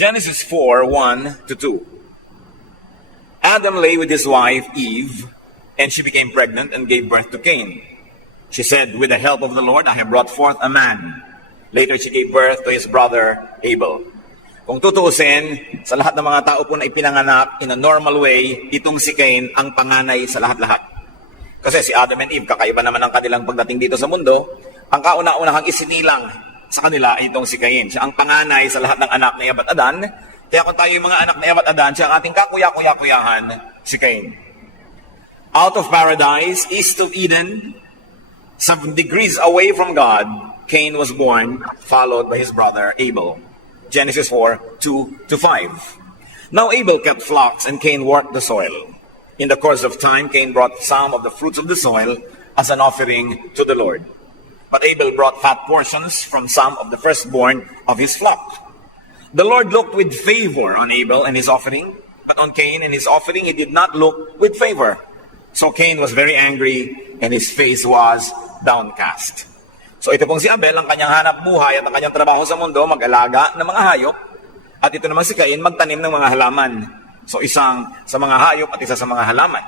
Genesis 4:1-2. Adam lay with his wife Eve, and she became pregnant and gave birth to Cain. She said, "With the help of the Lord, I have brought forth a man." Later, she gave birth to his brother Abel. Kung tutuusin, sa lahat ng mga tao po na ipinanganak in a normal way, itong si Cain ang panganay sa lahat-lahat. Kasi si Adam and Eve, kakaiba naman ang kanilang pagdating dito sa mundo. Ang kauna-unahang isinilang sa kanila ay itong si Cain. Siya ang panganay sa lahat ng anak ni Eva at Adan. Kaya kung tayo yung mga anak ni Eva at Adan, siya ang ating kakuya-kuya-kuyahan, si Cain. Out of paradise, east of Eden, 7 degrees away from God, Cain was born, followed by his brother Abel. Genesis 4:2-5. Now Abel kept flocks and Cain worked the soil. In the course of time, Cain brought some of the fruits of the soil as an offering to the Lord. But Abel brought fat portions from some of the firstborn of his flock. The Lord looked with favor on Abel and his offering, but on Cain and his offering he did not look with favor. So Cain was very angry and his face was downcast. So ito pong si Abel, ang kanyang hanap buhay at ang kanyang trabaho sa mundo, mag-alaga ng mga hayop. At ito naman si Cain, magtanim ng mga halaman. So isang sa mga hayop at isa sa mga halaman.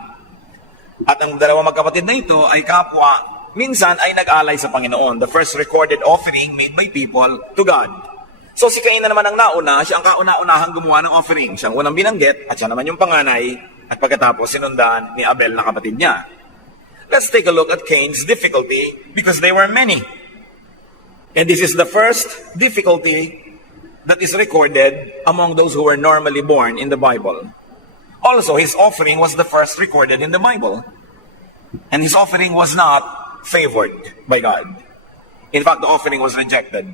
At ang dalawang magkapatid na ito ay kapwa, minsan ay nag-alay sa Panginoon. The first recorded offering made by people to God. So si Cain na naman ang nauna, siya ang kauna-unahang gumawa ng offering. Siya ang unang binanggit at siya naman yung panganay. At pagkatapos sinundan ni Abel na kapatid niya. Let's take a look at Cain's difficulty because they were many. And this is the first difficulty that is recorded among those who were normally born in the Bible. Also, his offering was the first recorded in the Bible. And his offering was not favored by God. In fact, the offering was rejected.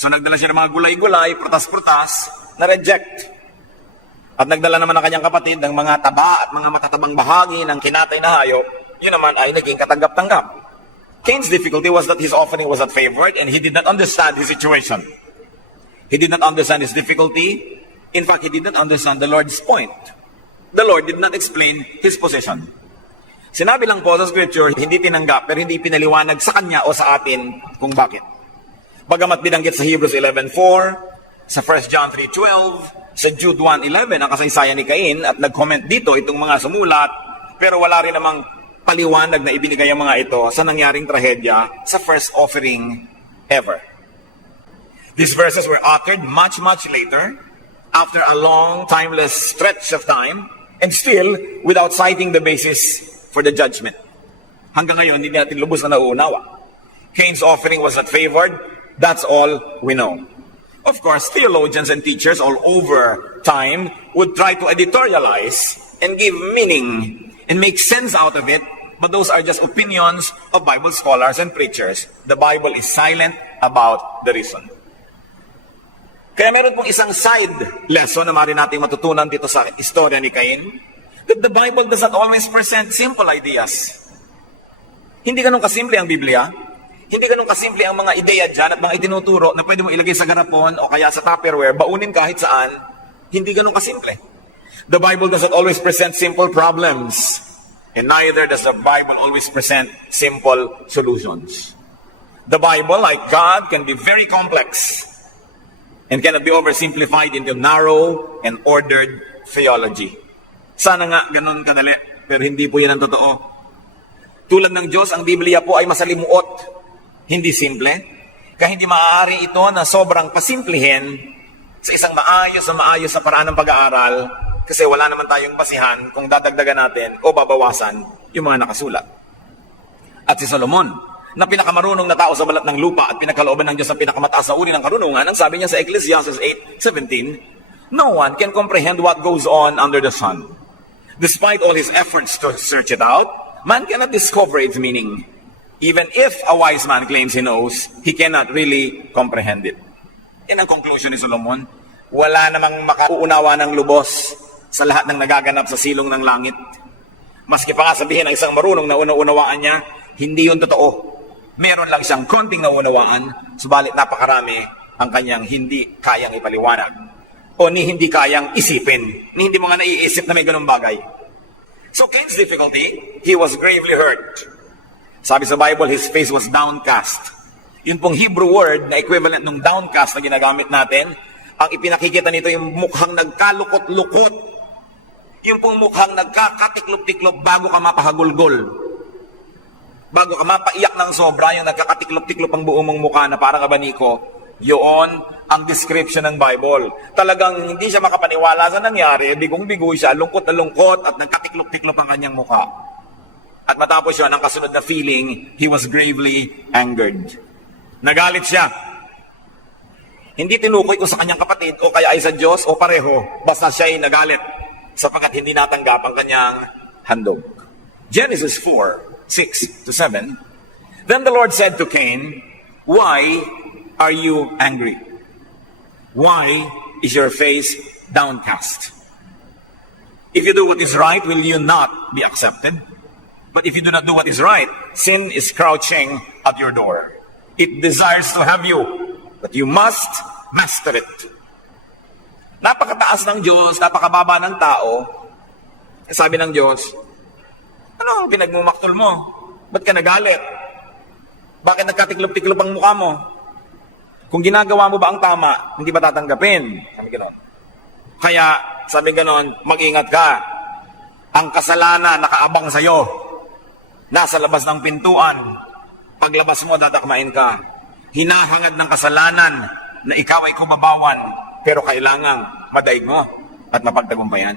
So nagdala siya ng mga gulay-gulay, prutas-prutas, na-reject. At nagdala naman ng kanyang kapatid ng mga taba at mga matatabang bahagi ng kinatay na hayop, yun naman ay naging katanggap-tanggap. Cain's difficulty was that his offering was not favored and he did not understand his situation. He did not understand his difficulty. In fact, he did not understand the Lord's point. The Lord did not explain his position. Sinabi lang po sa scripture, hindi tinanggap pero hindi pinaliwanag sa kanya o sa atin kung bakit. Bagamat binanggit sa Hebrews 11:4, sa 1 John 3:12, sa Jude 1:11 ang kasaysayan ni Cain at nag-comment dito itong mga sumulat pero wala rin namang paliwanag na ibinigay ang mga ito sa nangyaring trahedya sa first offering ever. These verses were uttered much later, after a long, timeless stretch of time, and still without citing the basis for the judgment. Hanggang ngayon, hindi natin lubos na nauunawa. Cain's offering was not favored. That's all we know. Of course, theologians and teachers all over time would try to editorialize and give meaning and make sense out of it. But those are just opinions of Bible scholars and preachers. The Bible is silent about the reason. Kaya meron pong isang side lesson na maaari nating matutunan dito sa istorya ni Cain, that the Bible does not always present simple ideas. Hindi ganun kasimple ang Biblia. Hindi ganun kasimple ang mga ideya dyan at mga itinuturo na pwede mo ilagay sa garapon o kaya sa Tupperware, baunin kahit saan. Hindi ganun kasimple. The Bible does not always present simple problems. And neither does the Bible always present simple solutions. The Bible, like God, can be very complex and cannot be oversimplified into narrow and ordered theology. Sana nga ganun kadali, pero hindi po yan ang totoo. Tulad ng Diyos, ang Biblia po ay masalimuot, hindi simple. Kaya hindi maaari ito na sobrang pasimplihin sa isang maayos na paraan ng pag-aaral. Kasi wala naman tayong basihan kung dadagdagan natin o babawasan yung mga nakasulat. At si Solomon, na pinakamarunong na tao sa balat ng lupa at pinagkalooban ng Diyos ang pinakamataas na uri ng karunungan, ang sabi niya sa Ecclesiastes 8:17, "No one can comprehend what goes on under the sun. Despite all his efforts to search it out, man cannot discover its meaning. Even if a wise man claims he knows, he cannot really comprehend it." Yan ang conclusion ni Solomon. Wala namang makauunawa ng lubos sa lahat ng nagaganap sa silong ng langit. Maski pa nga sabihin ng isang marunong na unawaan niya, hindi yun totoo. Meron lang siyang konting naunawaan, subalit napakarami ang kanyang hindi kayang ipaliwanag. O ni hindi kayang isipin. Ni hindi mo nga naiisip na may ganung bagay. So Cain's difficulty, he was gravely hurt. Sabi sa Bible, his face was downcast. Yun pong Hebrew word na equivalent ng downcast na ginagamit natin, ang ipinakikita nito yung mukhang nagkalukot-lukot. Yung pong mukhang nagkakatiklop-tiklop bago ka mapahagulgol. Bago ka mapaiyak ng sobra, yung nagkakatiklop-tiklop ang buong mong mukha na parang abaniko, yun ang description ng Bible. Talagang hindi siya makapaniwala sa nangyari, bigong-bigo siya, lungkot na lungkot at nagkatiklop-tiklop ang kanyang mukha. At matapos yun, ang kasunod na feeling, he was gravely angered. Nagalit siya. Hindi tinukoy kung sa kanyang kapatid o kaya ay sa Diyos o pareho, basta siya ay nagalit sapagkat hindi natanggap ang kanyang handog. Genesis 4:6-7. Then the Lord said to Cain, "Why are you angry? Why is your face downcast? If you do what is right, will you not be accepted? But if you do not do what is right, sin is crouching at your door. It desires to have you, but you must master it." Napakataas ng Diyos, napakababa ng tao. Sabi ng Diyos, ano ang pinagmumaktol mo? Ba't ka nagalit? Bakit nagkatiklop-tiklop ang mukha mo? Kung ginagawa mo ba ang tama, hindi ba tatanggapin? Sabi ganon. Kaya, sabi ganon, mag-ingat ka. Ang kasalanan nakaabang sa'yo. Nasa labas ng pintuan. Paglabas mo, dadakmain ka. Hinahangad ng kasalanan na ikaw ay kumabawan, pero kailangang madaig mo at mapagtagumpayan.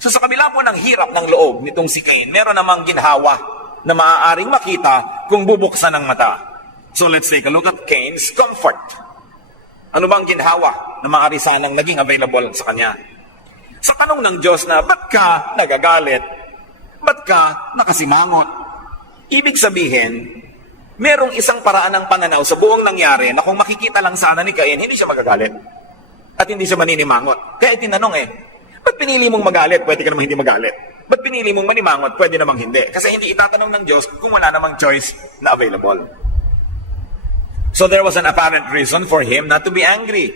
So sa kabila po ng hirap ng loob nitong si Cain, meron namang ginhawa na maaaring makita kung bubuksan ng mata. So let's take a look at Cain's comfort. Ano bang ginhawa na maaari sanang naging available sa kanya? Sa tanong ng Diyos na, ba't ka nagagalit? Ba't ka nakasimangot? Ibig sabihin, merong isang paraan ng pananaw sa buong nangyari na kung makikita lang sana ni Cain, hindi siya magagalit. At hindi siya maninimangot. Kaya tinanong ba't pinili mong magalit? Pwede ka namang hindi magalit. Ba't pinili mong manimangot? Pwede namang hindi. Kasi hindi itatanong ng Diyos kung wala namang choice na available. So there was an apparent reason for him not to be angry.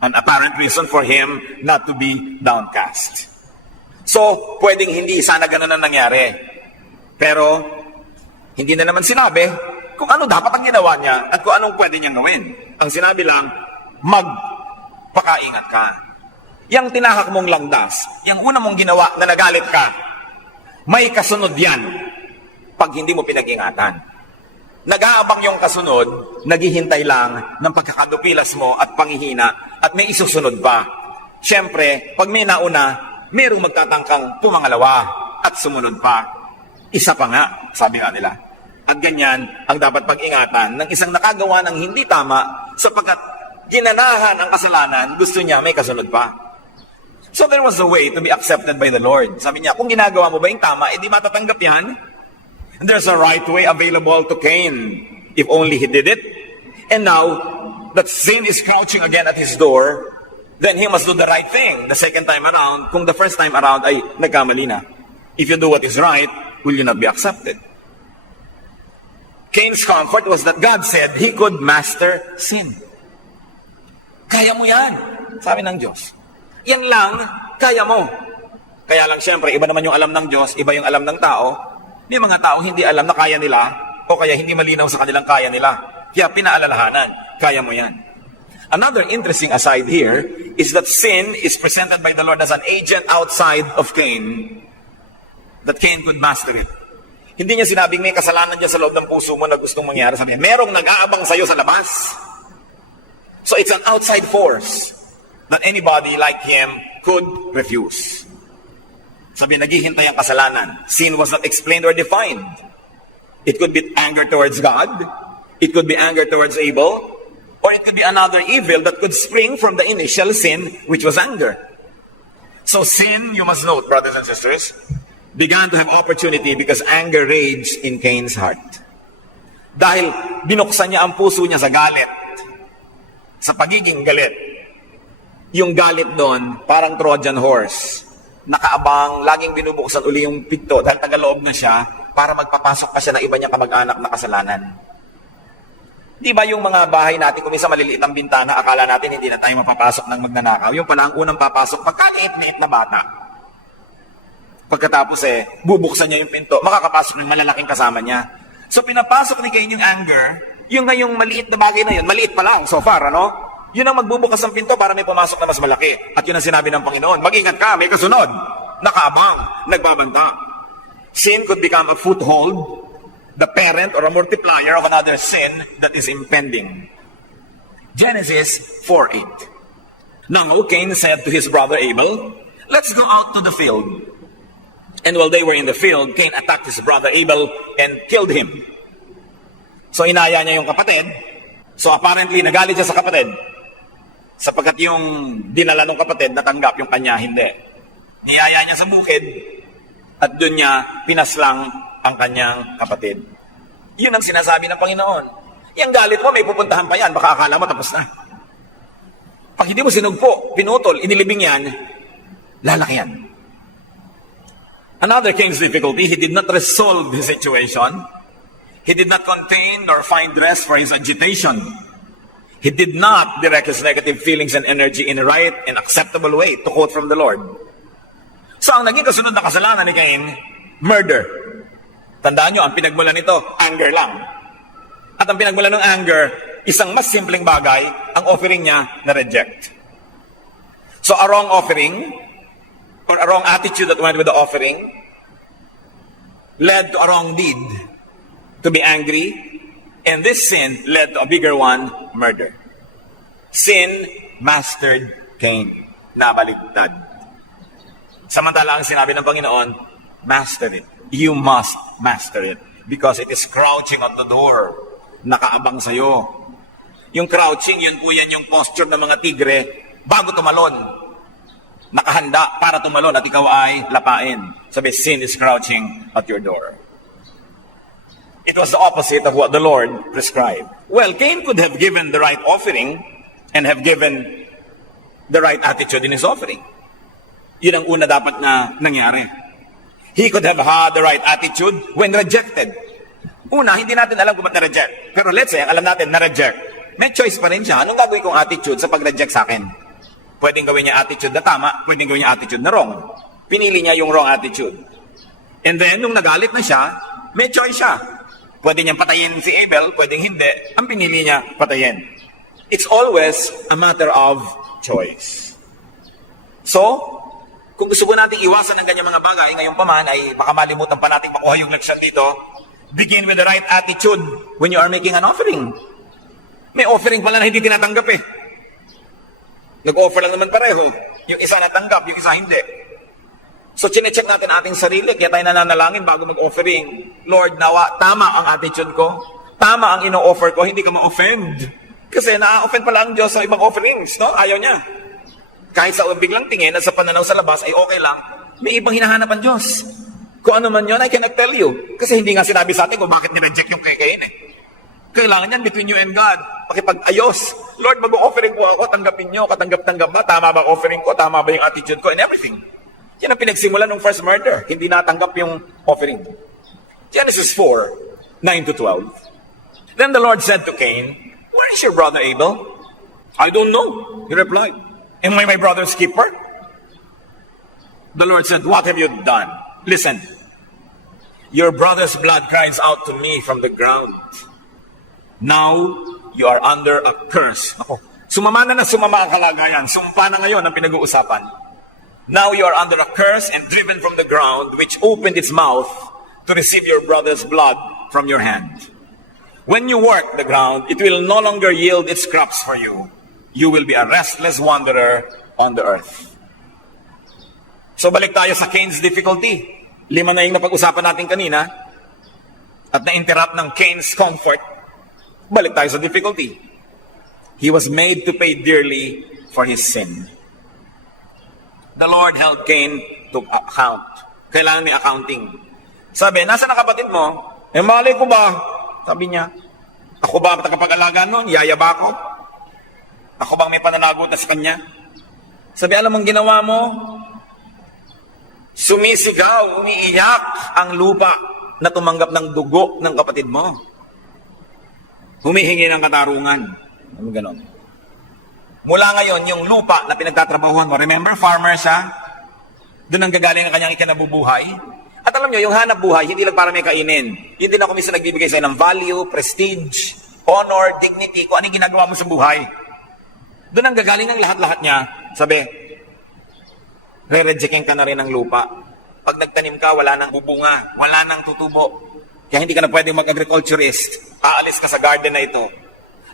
An apparent reason for him not to be downcast. So, pwedeng hindi sana ganun ang nangyari. Pero, hindi na naman sinabi kung ano dapat ang ginawa niya at kung anong pwede niyang gawin. Ang sinabi lang, magpakaingat ka. Yang tinahak mong langdas, yung una mong ginawa na nagalit ka, may kasunod yan pag hindi mo pinag-ingatan. Nag-aabang yung kasunod, naghihintay lang ng pagkakadupilas mo at panghihina at may isusunod pa. Siyempre, pag may nauna, mayroong magtatangkang pumangalawa at sumunod pa. Isa pa nga, sabi nga nila. At ganyan ang dapat pag-ingatan ng isang nakagawa ng hindi tama sapagkat ginanahan ang kasalanan, gusto niya may kasunod pa. So there was a way to be accepted by the Lord. Sabi niya, kung ginagawa mo ba yung tama, edi matatanggap yan. And there's a right way available to Cain, if only he did it. And now, that sin is crouching again at his door, then he must do the right thing the second time around, kung the first time around ay nagkamali na. If you do what is right, will you not be accepted? Cain's comfort was that God said he could master sin. Kaya mo yan, sabi ng Diyos. Yan lang, kaya mo. Kaya lang siyempre, iba naman yung alam ng Diyos, iba yung alam ng tao. May mga tao hindi alam na kaya nila, o kaya hindi malinaw sa kanilang kaya nila. Kaya pinaalalahanan, kaya mo yan. Another interesting aside here is that sin is presented by the Lord as an agent outside of Cain, that Cain could master it. Hindi niya sinabing may kasalanan dyan sa loob ng puso mo na gustong mangyari. Sabi niya, merong nag-aabang sa'yo sa labas. So it's an outside force that anybody like him could refuse. Sabi, naghihintay ang kasalanan. Sin was not explained or defined. It could be anger towards God. It could be anger towards Abel. Or it could be another evil that could spring from the initial sin, which was anger. So sin, you must note, brothers and sisters, began to have opportunity because anger raged in Cain's heart. Dahil binuksan niya ang puso niya sa galit, sa pagiging galit. Yung galit doon, parang Trojan horse. Nakaabang, laging binubuksan uli yung pinto dahil tagaloob na siya para magpapasok pa siya ng iba niyang kamag-anak na kasalanan. Di ba yung mga bahay natin, kung minsan maliliit ang bintana, akala natin hindi na tayo mapapasok ng magnanakaw. Yung pala ang unang papasok, pagkaliit-liit na bata. Pagkatapos bubuksan niya yung pinto, makakapasok ng malalaking kasama niya. So pinapasok ni Cain yung anger, yung ngayong maliit na bagay na yun, maliit pa lang so far, ano? Yun ang magbubukas ng pinto para may pumasok na mas malaki. At yun ang sinabi ng Panginoon, mag-ingat ka, may kasunod, nakaabang, nagbabanta. Sin could become a foothold, the parent or a multiplier of another sin that is impending. Genesis 4:8. Now Cain said to his brother Abel, let's go out to the field. And while they were in the field, Cain attacked his brother Abel and killed him. So inaya niya yung kapatid. So apparently nagalit siya sa kapatid. Sapagkat yung dinala ng kapatid, natanggap yung kanya, hindi. Niyaya niya sa bukid at doon niya pinaslang ang kanyang kapatid. Yun ang sinasabi ng Panginoon. Yung galit mo, may pupuntahan pa yan. Baka akala mo tapos na. Pag hindi mo sinugpo, pinutol, inilibing yan, lalaki yan. Another king's difficulty, he did not resolve his situation. He did not contain nor find rest for his agitation. He did not direct his negative feelings and energy in a right and acceptable way, to quote from the Lord. So ang naging kasunod na kasalanan ni Cain, murder. Tandaan nyo, ang pinagmula nito, anger lang. At ang pinagmula ng anger, isang mas simpleng bagay, ang offering niya na-reject. So a wrong offering, or a wrong attitude that went with the offering, led to a wrong deed, to be angry, and this sin led to a bigger one, murder. Sin mastered Cain. Nabaligtad. Samantala ang sinabi ng Panginoon, master it. You must master it. Because it is crouching at the door. Nakaabang sa'yo. Yung crouching, yun po yan yung posture ng mga tigre bago tumalon. Nakahanda para tumalon at ikaw ay lapain. Sabi, sin is crouching at your door. It was the opposite of what the Lord prescribed. Well, Cain could have given the right offering and have given the right attitude in his offering. Yun ang una dapat na nangyari. He could have had the right attitude when rejected. Una, hindi natin alam kung ba't na-reject. Pero let's say, alam natin, na-reject. May choice pa rin siya. Anong gagawin kong attitude sa pag-reject sa akin? Pwedeng gawin niya attitude na tama, pwedeng gawin niya attitude na wrong. Pinili niya yung wrong attitude. And then, nung nagalit na siya, may choice siya. Pwede niyang patayin si Abel, pwedeng hindi. Ang pinili niya, patayin. It's always a matter of choice. So, kung gusto po nating iwasan ng ganyang mga bagay, ngayon pa man ay makamalimutan pa nating makuha yung leksyon dito, begin with the right attitude when you are making an offering. May offering pala na hindi tinatanggap eh. Nag-offer lang naman pareho. Yung isa natanggap, yung isa hindi. So, chinecheck natin ating sarili, kaya tayo nananalangin bago mag-offering. Lord, nawa, tama ang attitude ko. Tama ang ino-offer ko, hindi ka ma-offend. Kasi na-offend pala ang Diyos sa ibang offerings, no? Ayaw niya. Kahit sa biglang tingin at sa pananaw sa labas ay okay lang, may ibang hinahanap ang Diyos. Kung ano man yun, I cannot tell you. Kasi hindi nga sinabi sa atin kung bakit nireject yung kay-Cain eh. Kailangan yan between you and God. Pakipag-ayos. Lord, mag-offering ko ako, tanggapin nyo, katanggap-tanggap ba? Tama ba ang offering ko? Tama ba yung attitude ko? And everything. Yan ang pinagsimula ng first murder. Hindi natanggap yung offering. Genesis 4, 9-12. Then the Lord said to Cain, where is your brother Abel? I don't know, he replied. Am I my brother's keeper? The Lord said, what have you done? Listen, your brother's blood cries out to me from the ground. Now, you are under a curse. Ako, sumama na sumama ang kalagayan. Sumpa na ngayon ang pinag-uusapan. Now you are under a curse and driven from the ground, which opened its mouth to receive your brother's blood from your hand. When you work the ground, it will no longer yield its crops for you. You will be a restless wanderer on the earth. So balik tayo sa Cain's difficulty. 5 na yung napag-usapan natin kanina. At na-interrupt ng Cain's comfort. Balik tayo sa difficulty. He was made to pay dearly for his sin. The Lord held Cain to account. Kailangan may accounting. Sabi, nasa na kapatid mo? Eh, malay ko ba? Sabi niya, ako ba ang tagapag-alaga nun? Yaya ba ako? Ako bang may pananagot na sa kanya? Sabi, alam mong ginawa mo? Sumisigaw, umiiyak ang lupa na tumanggap ng dugo ng kapatid mo. Humihingi ng katarungan. Ano ganon? Mula ngayon, yung lupa na pinagtatrabahuhan mo, remember, farmer siya? Doon ang gagaling ang kanyang ikinabubuhay. At alam nyo, yung hanap buhay, hindi lang para may kainin. Yun din ako minsan nagbibigay sa'yo ng value, prestige, honor, dignity, kung anong ginagawa mo sa buhay. Doon ang gagaling ang lahat-lahat niya. Sabi, re-rejecting ka na rin ng lupa. Pag nagtanim ka, wala nang bubunga, wala nang tutubo. Kaya hindi ka na pwedeng mag-agriculturist. Aalis ka sa garden na ito.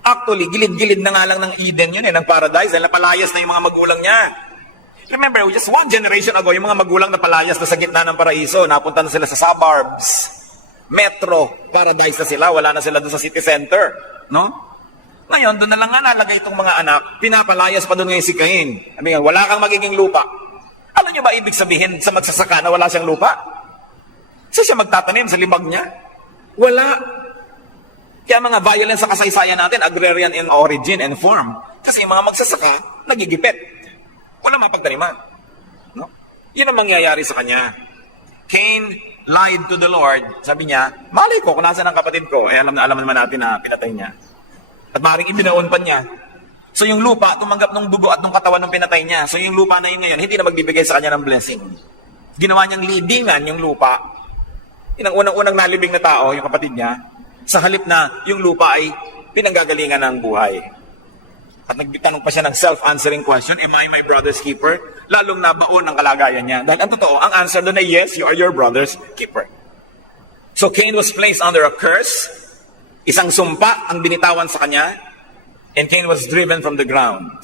Actually, gilid-gilid na nga lang ng Eden yun ng paradise. Dahil napalayas na yung mga magulang niya. Remember, just one generation ago, yung mga magulang na palayas na sa gitna ng paraiso, napunta na sila sa suburbs, metro, paradise na sila, wala na sila doon sa city center. No? Ngayon, doon na lang nga nalagay itong mga anak, pinapalayas pa doon ngayon si Cain. Sabi nga, wala kang magiging lupa. Alam niyo ba ibig sabihin sa magsasaka na wala siyang lupa? So siya magtatanim sa libag niya? Wala. Kaya mga violence sa kasaysayan natin, agrarian in origin and form. Kasi yung mga magsasaka, nagigipit. Wala mapagtaniman. No? Yun ang mangyayari sa kanya. Cain lied to the Lord. Sabi niya, malay ko kung nasaan ang kapatid ko. Eh alam naman natin na pinatay niya. At maaaring ibinaon pa niya. So yung lupa, tumanggap ng dugo at ng katawan ng pinatay niya. So yung lupa na yun ngayon, hindi na magbibigay sa kanya ng blessing. Ginawa niyang libingan yung lupa. Yun ang unang-unang nalibing na tao, yung kapatid niya. Sa halip na yung lupa ay pinanggagalingan ng buhay. At nagtanong pa siya ng self-answering question, am I my brother's keeper? Lalong nabaon ang kalagayan niya. Dahil ang totoo, ang answer doon ay yes, you are your brother's keeper. So Cain was placed under a curse. Isang sumpa ang binitawan sa kanya. And Cain was driven from the ground.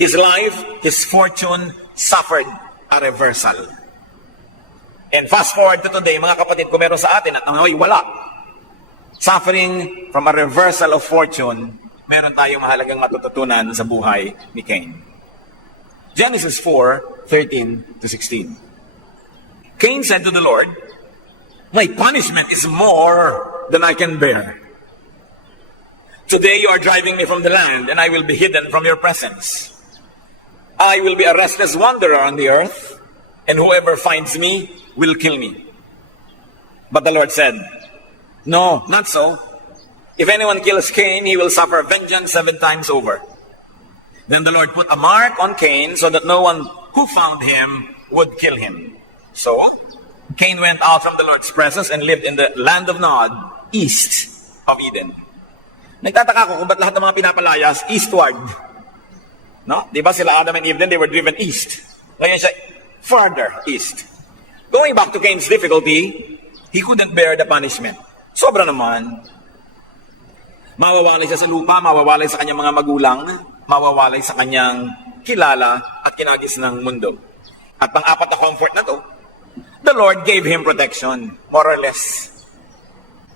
His life, his fortune suffered a reversal. And fast forward to today, mga kapatid, kung meron sa atin at nangyay, wala. Suffering from a reversal of fortune, meron tayong mahalagang matututunan sa buhay ni Cain. Genesis 4:13-16. Cain said to the Lord, my punishment is more than I can bear. Today you are driving me from the land, and I will be hidden from your presence. I will be a restless wanderer on the earth, and whoever finds me will kill me. But the Lord said, no, not so. If anyone kills Cain, he will suffer vengeance 7 times over. Then the Lord put a mark on Cain so that no one who found him would kill him. So, Cain went out from the Lord's presence and lived in the land of Nod, east of Eden. Nagtataka ko kung ba't lahat ng mga pinapalayas eastward. No? Di ba sila Adam and Eve then they were driven east. Ngayon siya further east. Going back to Cain's difficulty, he couldn't bear the punishment. Sobra naman. Mawawalay siya sa lupa, mawawalay sa kanyang mga magulang, mawawalay sa kanyang kilala at kinagis ng mundo. At pang-apat na comfort na to, the Lord gave him protection, more or less.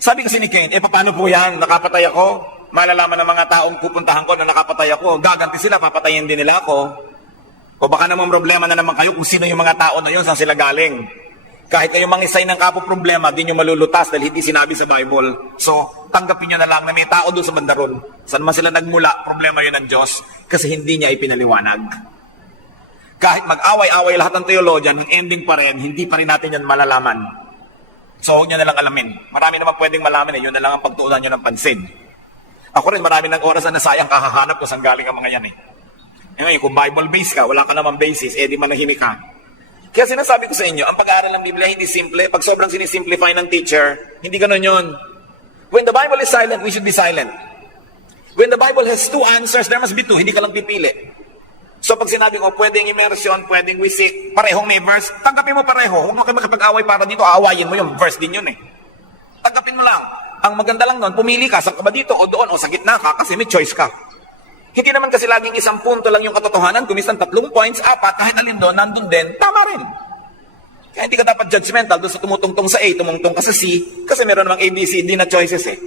Sabi kasi ni Cain, paano po yan? Nakapatay ako. Malalaman ng mga taong pupuntahan ko na nakapatay ako. Gaganti sila, papatayin din nila ako. O baka naman problema na naman kayo kung sino yung mga tao na yun, saan sila galing. Kahit kayo mangisay ng kapo-problema, di nyo malulutas dahil hindi sinabi sa Bible. So, tanggapin nyo na lang na may tao doon sa banda ron. Saan man sila nagmula, problema yun ng Diyos kasi hindi niya ipinaliwanag. Kahit mag-away-away lahat ng theologian, ang ending pa rin, hindi pa rin natin yan malalaman. So, huwag nyo na lang alamin. Marami naman pwedeng malaman yun na lang ang pagtuunan nyo ng pansin. Ako rin, marami ng oras na nasayang kakahanap kung saan galing ang mga yan eh. Ngayon, kung Bible-based ka, wala ka naman basis, di manahimik ka. Kaya sinasabi ko sa inyo, ang pag-aaral ng Biblia hindi simple. Pag sobrang sinisimplify ng teacher, hindi ganun yun. When the Bible is silent, we should be silent. When the Bible has 2 answers, there must be 2. Hindi ka lang pipili. So pag sinabi ko, pwedeng immersion, pwedeng visit, parehong may verse, tanggapin mo pareho. Huwag mo kayo makipag-away para dito, aawayin mo yung verse din yun eh. Tanggapin mo lang. Ang maganda lang nun, pumili ka, saan ka ba dito o doon o sa gitna ka kasi may choice ka. Hindi naman kasi laging isang punto lang yung katotohanan, kumisan 3 points, 4, kahit alin doon, nandun din, tama rin. Kaya hindi ka dapat judgmental doon sa tumutungtong sa A, tumungtong ka sa C, kasi meron namang A, B, C, D na choices eh.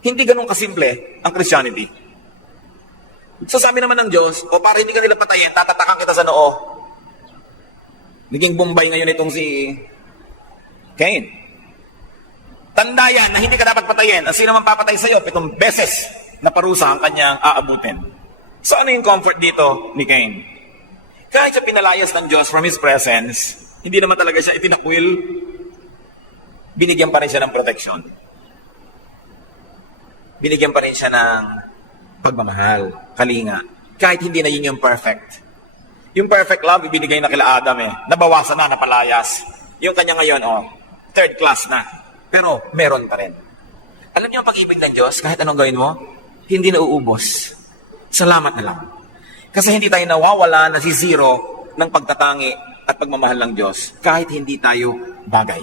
Hindi ganun kasimple ang Christianity. So sabi naman ng Diyos, o para hindi ka nila patayin, tatatakan kita sa noo. Naging Bombay ngayon itong si Cain. Tanda yan na hindi ka dapat patayin. Ang sino man papatay sa'yo, 7 beses na parusa ang kanyang aabutin. So ano yung comfort dito ni Cain? Kahit siya pinalayas ng Diyos from His presence, hindi naman talaga siya itinakwil, binigyan pa rin siya ng protection. Binigyan pa rin siya ng pagmamahal, kalinga. Kahit hindi na yun yung perfect. Yung perfect love, ibinigay na kila Adam eh. Nabawasan na, napalayas. Yung kanya ngayon, 3rd class na. Pero meron pa rin. Alam niyo ang pag-ibig ng Diyos, kahit anong gawin mo, hindi na uubos. Salamat na lang. Kasi hindi tayo nawawala, nasisiro ng pagtatangi at pagmamahal ng Diyos kahit hindi tayo bagay.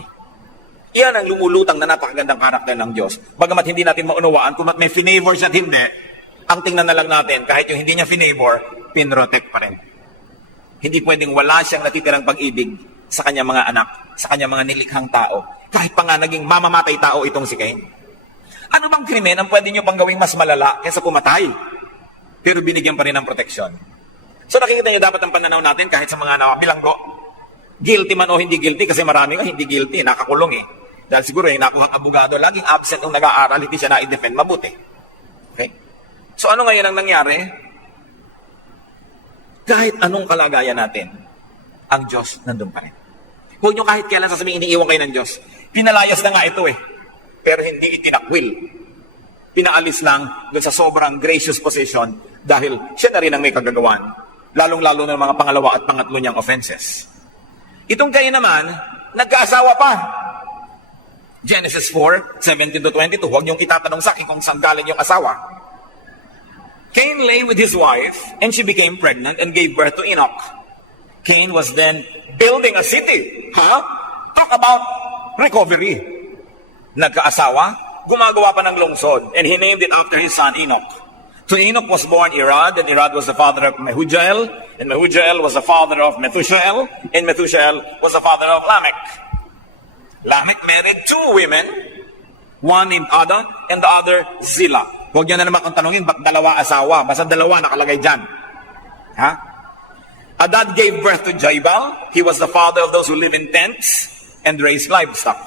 Iyan ang lumulutang na napakagandang karakter ng Diyos. Bagamat hindi natin maunawaan kung may finavor siya at hindi, ang tingnan na lang natin, kahit yung hindi niya finavor, pinrotect pa rin. Hindi pwedeng wala siyang natitirang pag-ibig sa kanyang mga anak, sa kanyang mga nilikhang tao. Kahit pa nga naging mamamatay tao itong si Cain. Ano bang krimen ang pwede nyo pang gawing mas malala kaysa pumatay? Pero binigyan pa rin ng proteksyon. So nakikita nyo dapat ang pananaw natin kahit sa mga bilanggo. Guilty man o hindi guilty, kasi marami nga hindi guilty, nakakulong eh. Dahil siguro yung nakuha abogado, laging absent nung nag-aaral, hindi siya na-defend mabuti. Okay? So ano ngayon ang nangyari? Kahit anong kalagayan natin, ang Diyos nandun pa rin. Huwag nyo kahit kailan sasabihin, iniiwan kayo ng Diyos. Pinalayas na nga ito eh. Pero hindi itinakwil. Pinaalis lang dun sa sobrang gracious position dahil siya na rin ang may kagagawan. Lalong-lalo na ng mga pangalawa at pangatlo niyang offenses. Itong kayo naman, nagkaasawa pa. Genesis 4:17-22. Huwag niyong itatanong sa akin kung saan galing yung asawa. Cain lay with his wife, and she became pregnant and gave birth to Enoch. Cain was then building a city. Talk about recovery. Nagkaasawa, gumagawa pa ng lungsod, and he named it after his son Enoch. To Enoch was born Irad, and Irad was the father of Mehujael, and Mehujael was the father of Methusael, and Methusael was the father of Lamech. Lamech married two women, one named Ada, and the other Zillah. Huwag niyo na naman kung tanongin, ba't dalawa asawa? Basta dalawa nakalagay dyan. Adad gave birth to Jabal. He was the father of those who live in tents and raise livestock.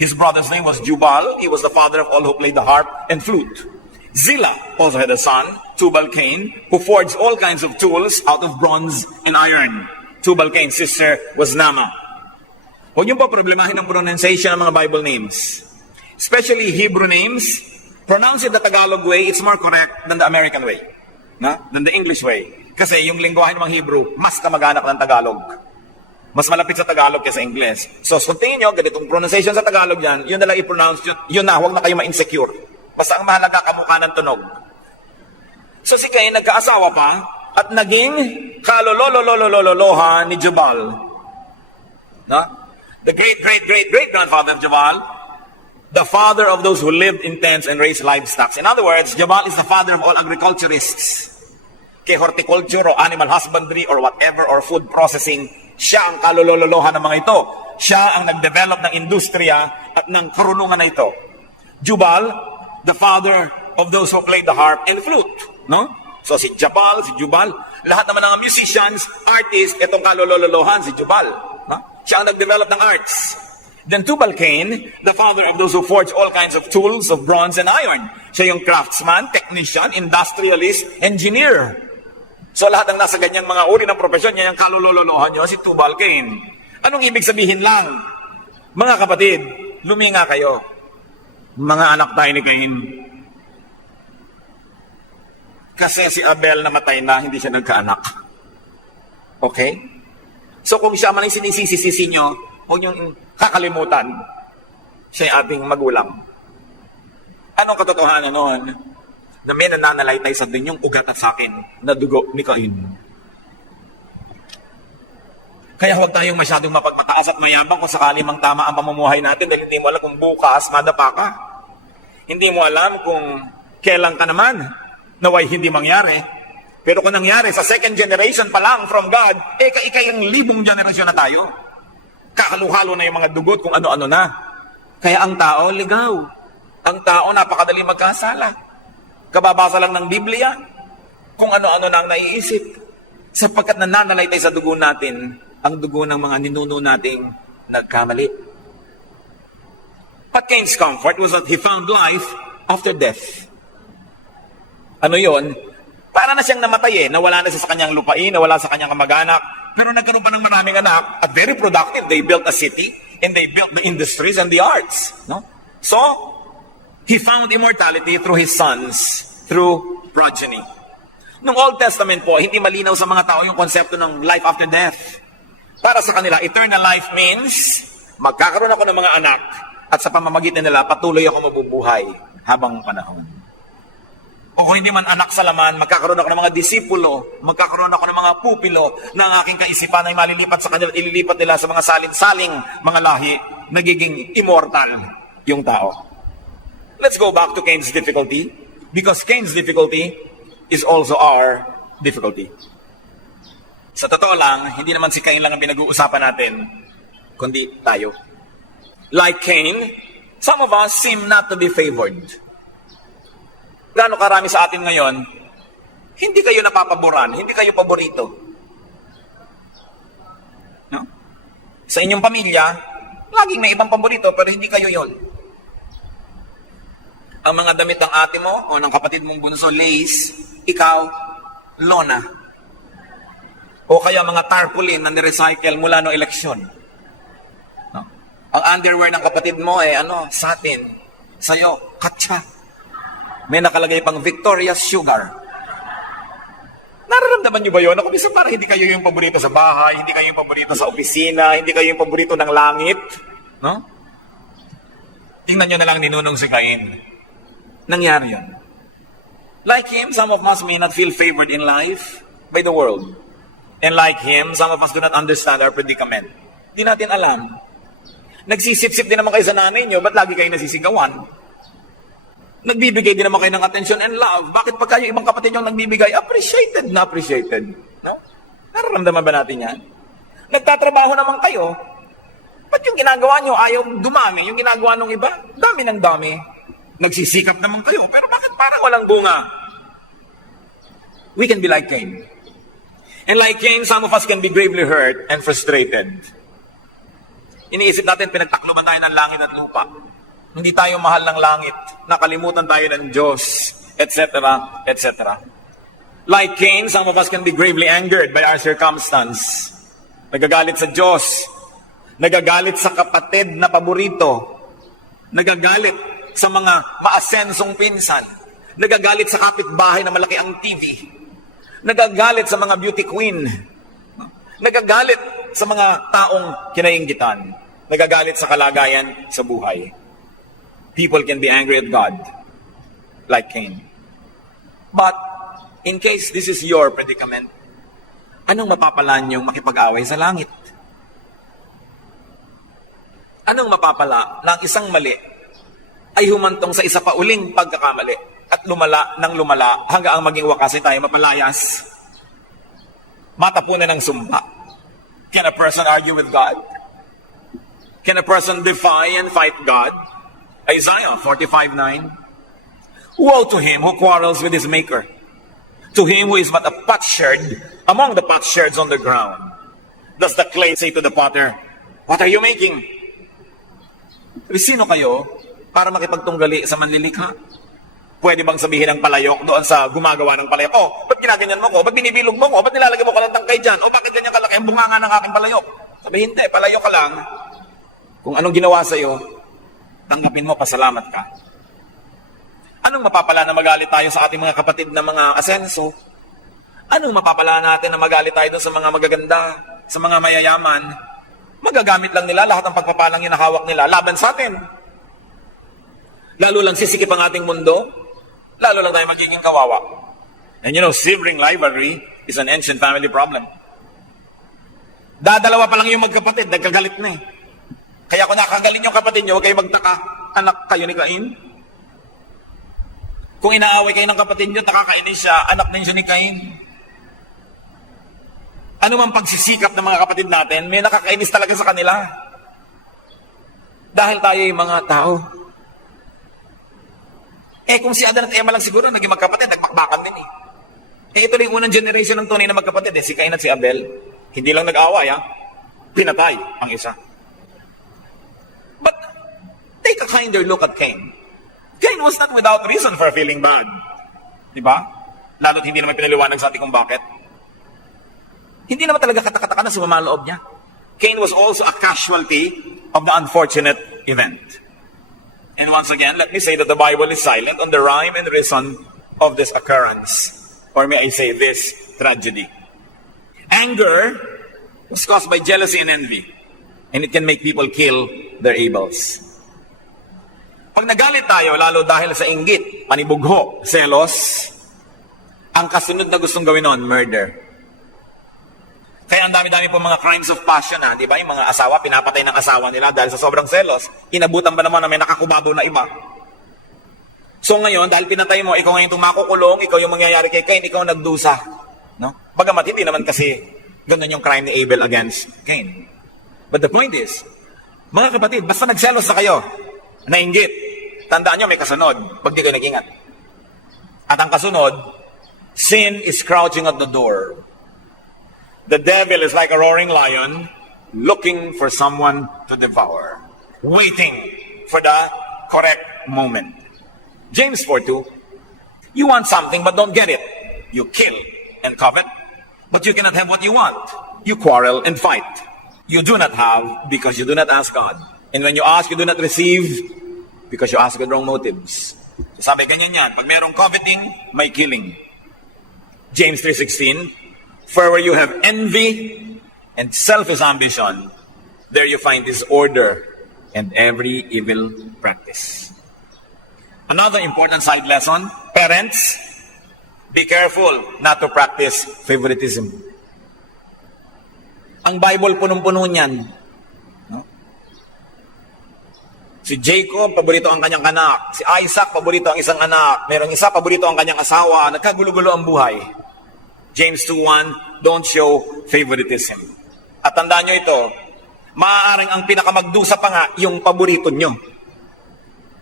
His brother's name was Jubal. He was the father of all who played the harp and flute. Zillah also had a son, Tubal-Cain, who forged all kinds of tools out of bronze and iron. Tubal-Cain's sister was Naamah. Huwag niyo pa problemahin ang pronunciation ng mga Bible names. Especially Hebrew names. Pronounce it the Tagalog way, it's more correct than the American way. Than the English way. Kasi yung lingwahe ng mga Hebrew, mas kamag-anak ng Tagalog. Mas malapit sa Tagalog kaysa English. So, kung tingin nyo, ganitong pronunciation sa Tagalog yan, yun na lang i-pronounce yun na, huwag na kayo ma-insecure. Basta ang mahalaga, kamukha ng tunog. So, si Cain nagkaasawa pa, at naging kalololololololoha ni Jubal. The great-great-great-great-grandfather of Jubal, the father of those who lived in tents and raised livestock. In other words, Jubal is the father of all agriculturists. Kay horticulture o animal husbandry or whatever or food processing, siya ang kalolololoha ng mga ito. Siya ang nag-develop ng industriya at ng karunungan na ito. Jubal, the father of those who played the harp and flute. So si Jabal, si Jubal, lahat naman ng musicians, artists, itong kalolololohan, si Jubal. Siya ang nag-develop ng arts. Then Tubal-Cain, the father of those who forge all kinds of tools of bronze and iron. Siya yung craftsman, technician, industrialist, engineer. So lahat ng nasa ganyang mga uri ng profesyon, niya yung kalulololohan nyo, si Tubal-Cain. Anong ibig sabihin lang? Mga kapatid, luminga kayo. Mga anak tayo ni Cain. Kasi si Abel namatay na, hindi siya nagkaanak. Okay? So kung siya man ang sinisisi nyo, huwag niyong kakalimutan, siya ating magulang. Anong katotohanan noon? Na may nananalaytay sa dinyong ugat at sakin na dugo ni Cain. Kaya huwag tayong masyadong mapagmataas at mayabang kung sakali mang tama ang pamumuhay natin dahil hindi mo alam kung bukas madapa ka. Hindi mo alam kung kailan ka naman naway hindi mangyari. Pero kung nangyari sa second generation pa lang from God, ikay-ang libong generation na tayo. Kakaluhalo na yung mga dugot kung ano-ano na. Kaya ang tao, ligaw. Ang tao, napakadali magkasala. Kababasa lang ng Biblia, kung ano-ano na ang naiisip. Sapagkat nananalaytay sa dugo natin, ang dugo ng mga ninuno nating nagkamali. But Cain's comfort was that he found life after death. Ano yon? Para na siyang namatay nawala na siya sa kanyang lupain, nawala sa kanyang kamag-anak, pero nagkaroon pa ng maraming anak at very productive. They built a city and they built the industries and the arts. So, he found immortality through his sons, through progeny. Nung Old Testament po, hindi malinaw sa mga tao yung konsepto ng life after death. Para sa kanila, eternal life means magkakaroon ako ng mga anak at sa pamamagitan nila, patuloy ako mabubuhay habang panahon. O kung hindi man anak sa laman, magkakaroon ako ng mga disipulo, magkakaroon ako ng mga pupilo na ang aking kaisipan ay malilipat sa kanila, ililipat nila sa mga salin-saling mga lahi, nagiging immortal yung tao. Let's go back to Cain's difficulty, because Cain's difficulty is also our difficulty. Sa totoo lang, hindi naman si Cain lang ang pinag-uusapan natin, kundi tayo. Like Cain, some of us seem not to be favored. Gaano karami sa atin ngayon, hindi kayo napapaboran, hindi kayo paborito. No? Sa inyong pamilya, laging may ibang paborito, pero hindi kayo yon. Ang mga damit ng ate mo o ng kapatid mong bunso, lace, ikaw, lona. O kaya mga tarpaulin na nirecycle mula noong eleksyon. No? Ang underwear ng kapatid mo satin. Sa'yo, katsa. May nakalagay pang Victoria's Sugar. Nararamdaman nyo ba yun? Ako minsan parang hindi kayo yung paborito sa bahay, hindi kayo yung paborito sa opisina, hindi kayo yung paborito ng langit. No? Tingnan nyo na lang ninunong si Cain. Nangyari yun. Like him, some of us may not feel favored in life by the world. And like him, some of us do not understand our predicament. Di natin alam. Nagsisip-sip din naman kayo sa nanay nyo, ba't lagi kayo nasisigawan? Nagbibigay din naman kayo ng attention and love. Bakit pag kayo ibang kapatid yung nagbibigay, appreciated na appreciated? No? Nararamdaman ba natin yan? Nagtatrabaho naman kayo. Ba't yung ginagawa nyo ayaw dumami? Yung ginagawa ng iba, dami ng dami. Nagsisikap naman kayo, pero bakit parang walang bunga? We can be like Cain. And like Cain, some of us can be gravely hurt and frustrated. Iniisip natin, pinagtakloban tayo ng langit at lupa. Hindi tayo mahal ng langit. Nakalimutan tayo ng Diyos, etc., etc. Like Cain, some of us can be gravely angered by our circumstance. Nagagalit sa Diyos. Nagagalit sa kapatid na paborito. Nagagalit sa mga maasensong pinsan. Nagagalit sa kapitbahay na malaki ang TV. Nagagalit sa mga beauty queen. Nagagalit sa mga taong kinainggitan. Nagagalit sa kalagayan sa buhay. People can be angry at God, like Cain. But, in case this is your predicament, anong mapapala niyong makipag-away sa langit? Anong mapapala na ang isang mali ay humantong sa isa pa uling pagkakamali at lumala ng lumala hanggang ang maging wakas ay tayo mapalayas? Matapunan ng sumpa. Can a person argue with God? Can a person defy and fight God? Isaiah 45:9. Woe to him who quarrels with his maker, to him who is but a potsherd among the potsherds on the ground. Does the clay say to the potter, "What are you making?" Sino kayo para makipagtunggali sa manlilikha? Pwede bang sabihin ng palayok doon sa gumagawa ng palayok, "Oh, ba't ginaganyan mo ko? Ba't binibilog mo ko? Ba't nilalagay mo ka ng tangkay dyan? O bakit ganyan kalaki ang bunganga ng aking palayok?" Sabihin, hindi, palayok ka lang. Kung anong ginawa sa'yo, tanggapin mo, pasalamat ka. Anong mapapala na magalit tayo sa ating mga kapatid na mga asenso? Anong mapapala natin na magalit tayo sa mga magaganda, sa mga mayayaman? Magagamit lang nila lahat ng pagpapalang yung nakahawak nila laban sa atin. Lalo lang sisikip ang ating mundo, lalo lang tayo magiging kawawa. And sibling rivalry is an ancient family problem. Dadalawa pa lang yung magkapatid, nagkagalit na eh. Kaya kung nakagaling yung kapatid nyo, huwag kayo magtaka. Anak kayo ni Cain. Kung inaaway kayo ng kapatid nyo, nakakainis siya, anak din siya ni Cain. Ano man pagsisikap ng mga kapatid natin, may nakakainis talaga sa kanila. Dahil tayo yung mga tao. Kung si Adan at Emma lang siguro, naging magkapatid, nagmakbakan din eh. Ito lang yung unang generation ng tunay na magkapatid eh, si Cain at si Abel. Hindi lang nag-away pinatay ang isa. But, take a kinder look at Cain. Cain was not without reason for feeling bad. Diba? Lalo't hindi naman pinaliwanag sa atin kung bakit. Hindi naman talaga katakataka na sumama ang loob niya. Cain was also a casualty of the unfortunate event. And once again, let me say that the Bible is silent on the rhyme and reason of this occurrence. Or may I say this tragedy. Anger was caused by jealousy and envy. And it can make people kill their Abels. Pag nagalit tayo, lalo dahil sa inggit, panibugho, selos, ang kasunod na gustong gawin nun, murder. Kaya ang dami-dami po mga crimes of passion, di ba? Yung mga asawa, pinapatay ng asawa nila dahil sa sobrang selos. Inabutan ba naman na may nakakubabaw na iba? So ngayon, dahil pinatay mo, ikaw ngayon itong makukulong, ikaw yung mangyayari kay Cain, ikaw nagdusa. No? Bagamat hindi naman kasi ganun yung crime ni Abel against Cain. But the point is, mga kapatid, basta nagselos na kayo, nainggit, tandaan nyo may kasunod, pag di kayo nag-ingat. At ang kasunod, sin is crouching at the door. The devil is like a roaring lion, looking for someone to devour, waiting for the correct moment. James 4:2, you want something but don't get it. You kill and covet, but you cannot have what you want. You quarrel and fight. You do not have because you do not ask God. And when you ask, you do not receive because you ask with wrong motives. So sabi ganyan yan, pag merong coveting, may killing. James 3:16, for where you have envy and selfish ambition, there you find disorder and every evil practice. Another important side lesson, parents, be careful not to practice favoritism. Ang Bible punong-puno niyan. No? Si Jacob, paborito ang kanyang anak. Si Isaac, paborito ang isang anak. Merong isa, paborito ang kanyang asawa. Nagkagulo-gulo ang buhay. James 2:1, don't show favoritism. At tandaan nyo ito, maaaring ang pinakamagdusa pa nga yung paborito nyo.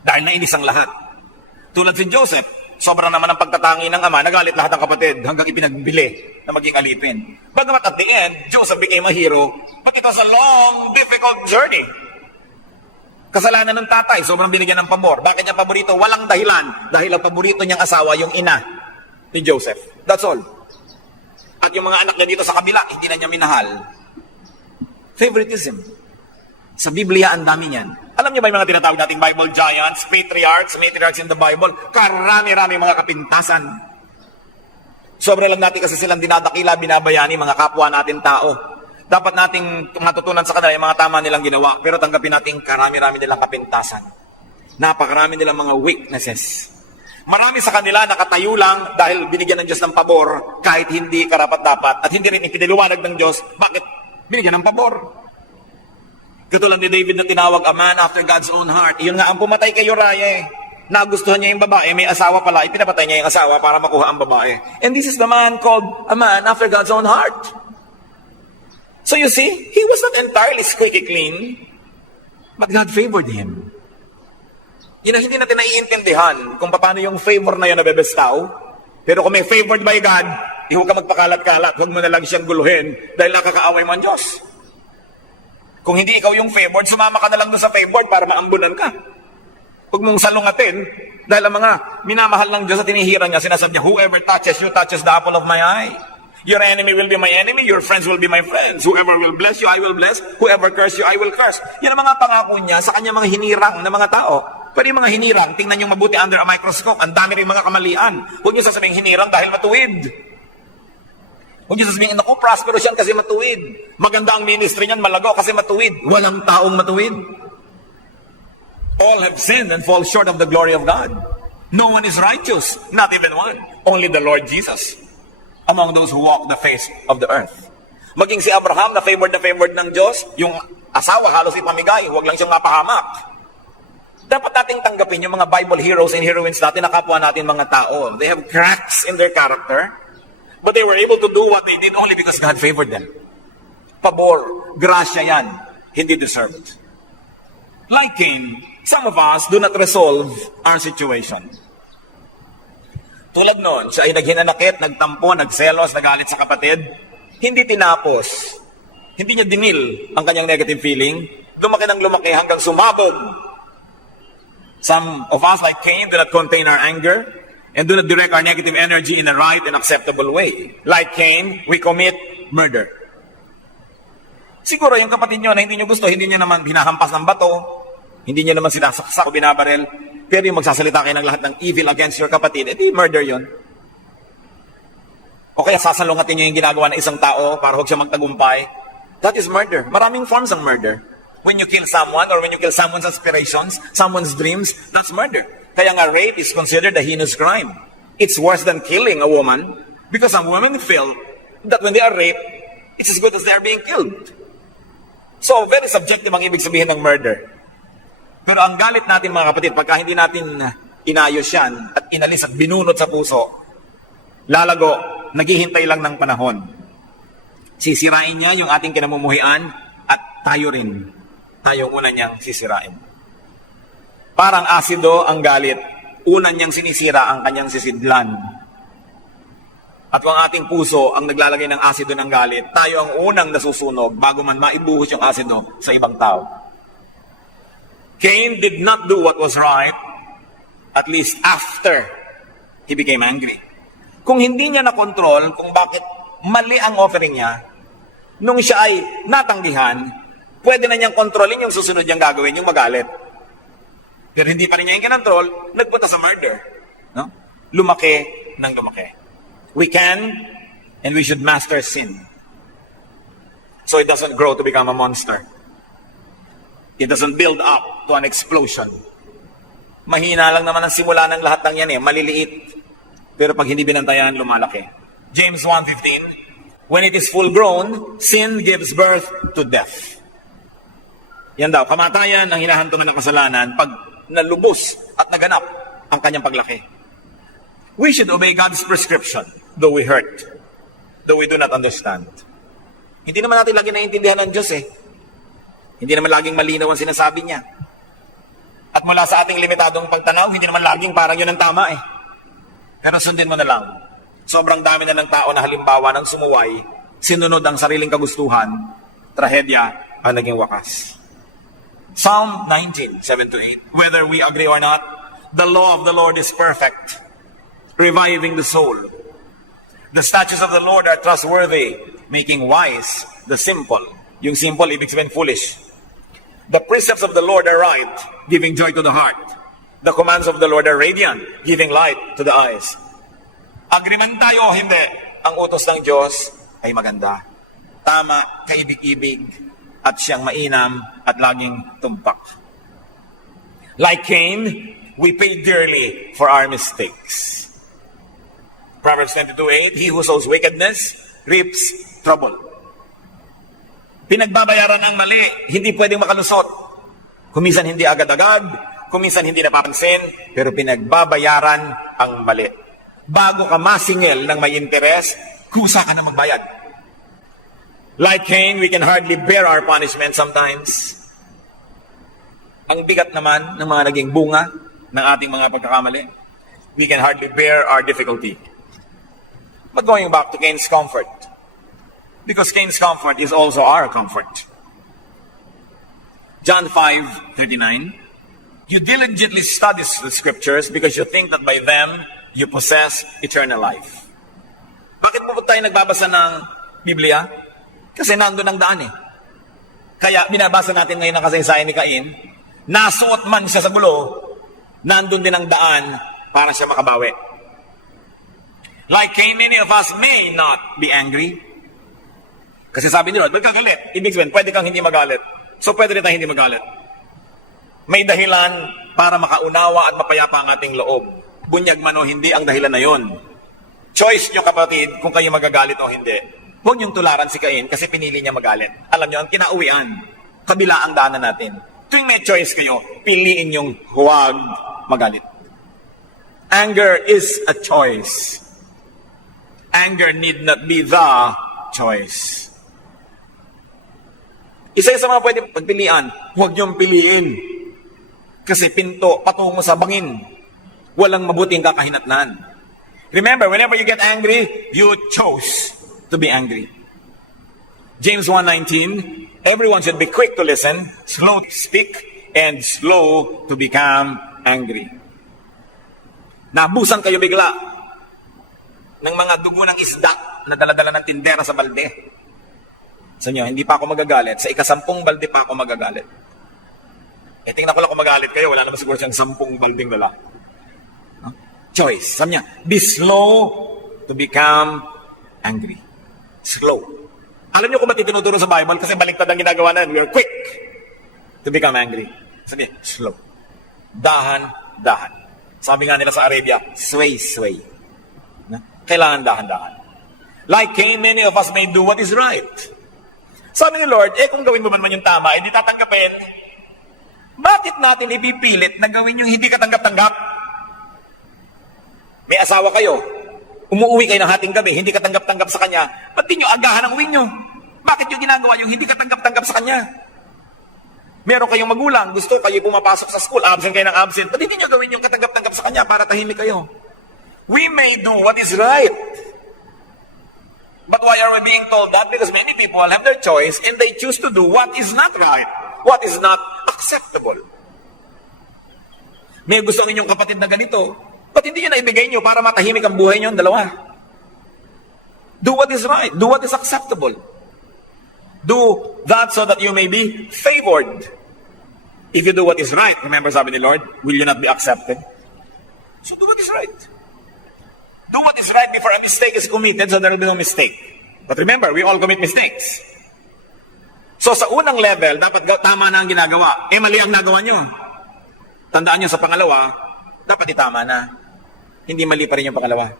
Dahil nainis ang lahat. Tulad si Joseph, sobrang naman ang pagtatangi ng ama, nagalit lahat ng kapatid hanggang ipinagbili na maging alipin. Bagamat at the end, Joseph became a hero, but it was a long, difficult journey. Kasalanan ng tatay, sobrang binigyan ng pabor. Bakit niya paborito? Walang dahilan. Dahil ang paborito niyang asawa, yung ina ni Joseph. That's all. At yung mga anak niya dito sa kabila, hindi na niya minahal. Favoritism. Sa Biblia, ang dami niyan. Alam niyo ba yung mga tinatawag nating Bible giants, matriarchs in the Bible? Karami-rami mga kapintasan. Sobra lang natin kasi silang dinadakila, binabayani, mga kapwa natin tao. Dapat nating matutunan sa kanila yung mga tama nilang ginawa. Pero tanggapin natin karami-rami nilang kapintasan. Napakarami nilang mga weaknesses. Marami sa kanila nakatayo lang dahil binigyan ng Diyos ng pabor kahit hindi karapat-dapat at hindi rin ipiniliwanag ng Diyos bakit binigyan ng pabor. Katulad ni David na tinawag a man after God's own heart. Iyon nga ang pumatay kay Uriah. Nagustuhan niya yung babae, may asawa pala, ipinapatay niya yung asawa para makuha ang babae. And this is the man called a man after God's own heart. So you see, he was not entirely squeaky clean, but God favored him. Yun ang hindi natin naiintindihan kung paano yung favor na yun nabebestaw. Pero kung may favored by God, huwag ka magpakalat-kalat, huwag mo na lang siyang guluhin dahil nakakaaway mo ang Diyos. Kung hindi ikaw yung favored, sumama ka na lang doon sa favored para maambunan ka. Huwag mong salungatin dahil ang mga minamahal ng Diyos at tinihira niya, sinasabi niya, whoever touches you, touches the apple of my eye. Your enemy will be my enemy, your friends will be my friends. Whoever will bless you, I will bless. Whoever curse you, I will curse. Yan ang mga pangako niya sa kanya mga hinirang na mga tao. Pero yung mga hinirang, tingnan yung mabuti under a microscope. Ang dami rin mga kamalian. Huwag niyo sasabihin hinirang dahil matuwid. Huwag niyo sasabihin, naku, prospero siyan kasi matuwid. Maganda ang ministry niyan, malago kasi matuwid. Walang taong matuwid. All have sinned and fall short of the glory of God. No one is righteous, not even one. Only the Lord Jesus among those who walk the face of the earth. Maging si Abraham na favored ng Diyos, yung asawa halos ipamigay, huwag lang siyang mapahamak. Dapat nating tanggapin yung mga Bible heroes and heroines natin na kapwa natin mga tao. They have cracks in their character, but they were able to do what they did only because God favored them. Pabor, grasya yan, hindi deserved. Like Cain, some of us do not resolve our situation. Tulad noon, siya ay naghinanakit, nagtampo, nagselos, nagalit sa kapatid. Hindi tinapos. Hindi niya dinil ang kanyang negative feeling. Lumaki ng lumaki hanggang sumabog. Some of us, like Cain, do not contain our anger and do not direct our negative energy in a right and acceptable way. Like Cain, we commit murder. Siguro yung kapatid nyo na hindi nyo gusto, hindi nyo naman hinahampas ng bato, hindi nyo naman sinasaksak o binabarel, pero yung magsasalita kayo ng lahat ng evil against your kapatid, edi murder yun. O kaya sasalungatin nyo yung ginagawa ng isang tao para huwag siya magtagumpay. That is murder. Maraming forms ng murder. When you kill someone or when you kill someone's aspirations, someone's dreams, that's murder. Kaya nga rape is considered a heinous crime. It's worse than killing a woman because some women feel that when they are raped, it's as good as they are being killed. So, very subjective ang ibig sabihin ng murder. Pero ang galit natin mga kapatid, pagka hindi natin inayos yan at inalis at binunot sa puso, lalago, naghihintay lang ng panahon. Sisirain niya yung ating kinamumuhian at tayo rin. Tayong una niyang sisirain. Parang asido ang galit. Una niyang sinisira ang kanyang sisidlan. At kung ating puso ang naglalagay ng asido ng galit, tayo ang unang nasusunog bago man maibuhos yung asido sa ibang tao. Cain did not do what was right, at least after he became angry. Kung hindi niya na-control kung bakit mali ang offering niya, nung siya ay natanggihan, pwede na niyang kontrolin yung susunod niyang gagawin, yung magalit. Pero hindi pa rin niya yung kinontrol, nagpunta sa murder. No? Lumaki ng lumaki. We can and we should master sin. So it doesn't grow to become a monster. It doesn't build up to an explosion. Mahina lang naman ang simula ng lahat ng yan maliliit. Pero pag hindi binantayan, lumalaki. James 1:15, when it is full grown, sin gives birth to death. Yan daw, kamatayan ang hinahantungan ng kasalanan pag nalubos at naganap ang kanyang paglaki. We should obey God's prescription, though we hurt, though we do not understand. Hindi naman natin lagi naiintindihan ng Diyos Hindi naman laging malinaw ang sinasabi niya. At mula sa ating limitadong pagtanaw, hindi naman laging parang yun ang tama Pero sundin mo na lang. Sobrang dami na ng tao na halimbawa ng sumuway, sinunod ang sariling kagustuhan, trahedya ang naging wakas. Psalm 19:7-8. Whether we agree or not, the law of the Lord is perfect, reviving the soul. The statutes of the Lord are trustworthy, making wise the simple. Yung simple, ibig sabihin foolish. The precepts of the Lord are right, giving joy to the heart. The commands of the Lord are radiant, giving light to the eyes. Agree man tayo o hindi, ang utos ng Diyos ay maganda. Tama, kaibig-ibig, at siyang mainam at laging tumpak. Like Cain, we pay dearly for our mistakes. Proverbs 22:8, he who sows wickedness reaps trouble. Pinagbabayaran ang mali, hindi pwedeng makalusot. Kuminsan hindi agad-agad, kuminsan hindi napapansin, pero pinagbabayaran ang mali. Bago ka masingil ng may interes, kusa ka na magbayad. Like Cain, we can hardly bear our punishment sometimes. Ang bigat naman ng mga naging bunga ng ating mga pagkakamali. We can hardly bear our difficulty. But going back to Cain's comfort, because Cain's comfort is also our comfort. John 5:39, you diligently study the scriptures because you think that by them you possess eternal life. Bakit po tayo nagbabasa ng Biblia? Kasi nandun ang daan Kaya binabasa natin ngayon ang kasaysayan ni Cain, nasuot man siya sa gulo, nandun din ang daan para siya makabawi. Like Cain, many of us may not be angry. Kasi sabi ni Lord, magkagalit. Ibig sabihin, pwede kang hindi magalit. So pwede rin tayo hindi magalit. May dahilan para makaunawa at mapayapa ang ating loob. Bunyag man o hindi, ang dahilan na yon. Choice nyo kapatid kung kayo magagalit o hindi. Huwag niyong tularan si Cain kasi pinili niya magalit. Alam niyo, ang kinauwian, kabila ang daanan natin. Tuwing may choice kayo, piliin niyong huwag magalit. Anger is a choice. Anger need not be the choice. Isa sa mga pwede pagpilian, huwag niyong piliin. Kasi pinto patungo sa bangin. Walang mabuting kakahinatnan. Remember, whenever you get angry, you chose to be angry. James 1:19, everyone should be quick to listen, slow to speak, and slow to become angry. Nabusan kayo bigla ng mga dugo ng isda na daladala ng tindera sa balde. Sa inyo, hindi pa ako magagalit. Sa ika-10 balde pa ako magagalit. Tingnan ko lang kung magalit kayo, wala naman siguro siyang 10 balding dala. Choice. Sabi niya, be slow to become angry. Slow. Alam niyo kung ba't itinuturo sa Bible? Kasi baliktad ang ginagawa natin. We are quick to become angry. Sabi, slow. Dahan-dahan. Sabi nga nila sa Arabia, sway. Kailangan dahan-dahan. Like Cain, many of us may do what is right. Sabi ni Lord, kung gawin mo man yung tama, hindi tatanggapin, bakit natin ipipilit na gawin yung hindi katanggap-tanggap? May asawa kayo, umuwi kayo ng hating gabi, hindi katanggap-tanggap sa kanya, ba't di nyo agahan ang uwi nyo? Bakit yung ginagawa yung hindi katanggap-tanggap sa kanya? Meron kayong magulang, gusto kayo pumapasok sa school, absent kayo ng absent, ba't hindi nyo gawin yung katanggap-tanggap sa kanya para tahimik kayo? We may do what is right. But why are we being told that? Because many people have their choice and they choose to do what is not right, what is not acceptable. May gusto ang inyong kapatid na ganito, ba't hindi nyo naibigay nyo para matahimik ang buhay nyo ang dalawa? Do what is right, do what is acceptable. Do that so that you may be favored. If you do what is right, remember sabi ni Lord, will you not be accepted? So do what is right. Do what is right before a mistake is committed so there will be no mistake. But remember, we all commit mistakes. So sa unang level, dapat tama na ang ginagawa. Mali ang nagawa nyo. Tandaan nyo sa pangalawa, dapat itama na. Hindi mali pa rin yung pangalawa.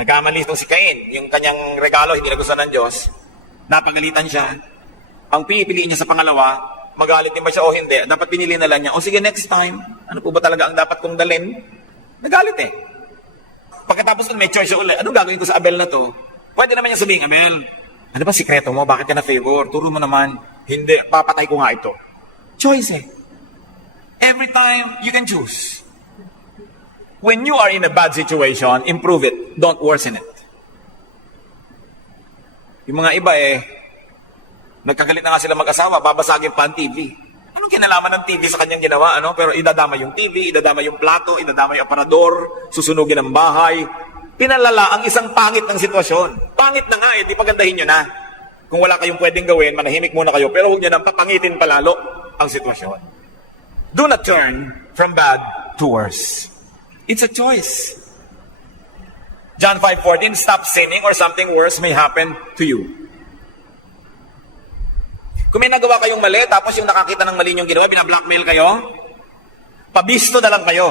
Nagkamali itong si Cain. Yung kanyang regalo, hindi nagustuhan ng Diyos. Napagalitan siya. Ang pipiliin niya sa pangalawa, magalit din ba siya o hindi? Dapat pinili na lang niya, sige next time, ano po ba talaga ang dapat kong dalhin? Nagalit Pagkatapos nun, may choice siya ulit. Anong gagawin ko sa Abel na to? Pwede naman niya sabihin, Abel, ano ba sikreto mo? Bakit ka na favor? Turo mo naman. Hindi, papatay ko nga ito. Choice Every time, you can choose. When you are in a bad situation, improve it. Don't worsen it. Yung mga iba nagkagalit na nga sila mag-asawa, babasagin pa ang TV. Anong kinalaman ng TV sa kanyang ginawa? Pero idadama yung TV, idadama yung plato, idadama yung aparador, susunugin ang bahay. Pinalala ang isang pangit ng sitwasyon. Pangit na nga di pagandahin nyo na. Kung wala kayong pwedeng gawin, manahimik muna kayo, pero huwag nyo nang papangitin palalo ang sitwasyon. Do not turn from bad to worse. It's a choice. John 5:14, stop sinning or something worse may happen to you. Kung may nagawa kayong mali, tapos yung nakakita ng mali yung ginawa, binablockmail kayo, pabisto na lang kayo.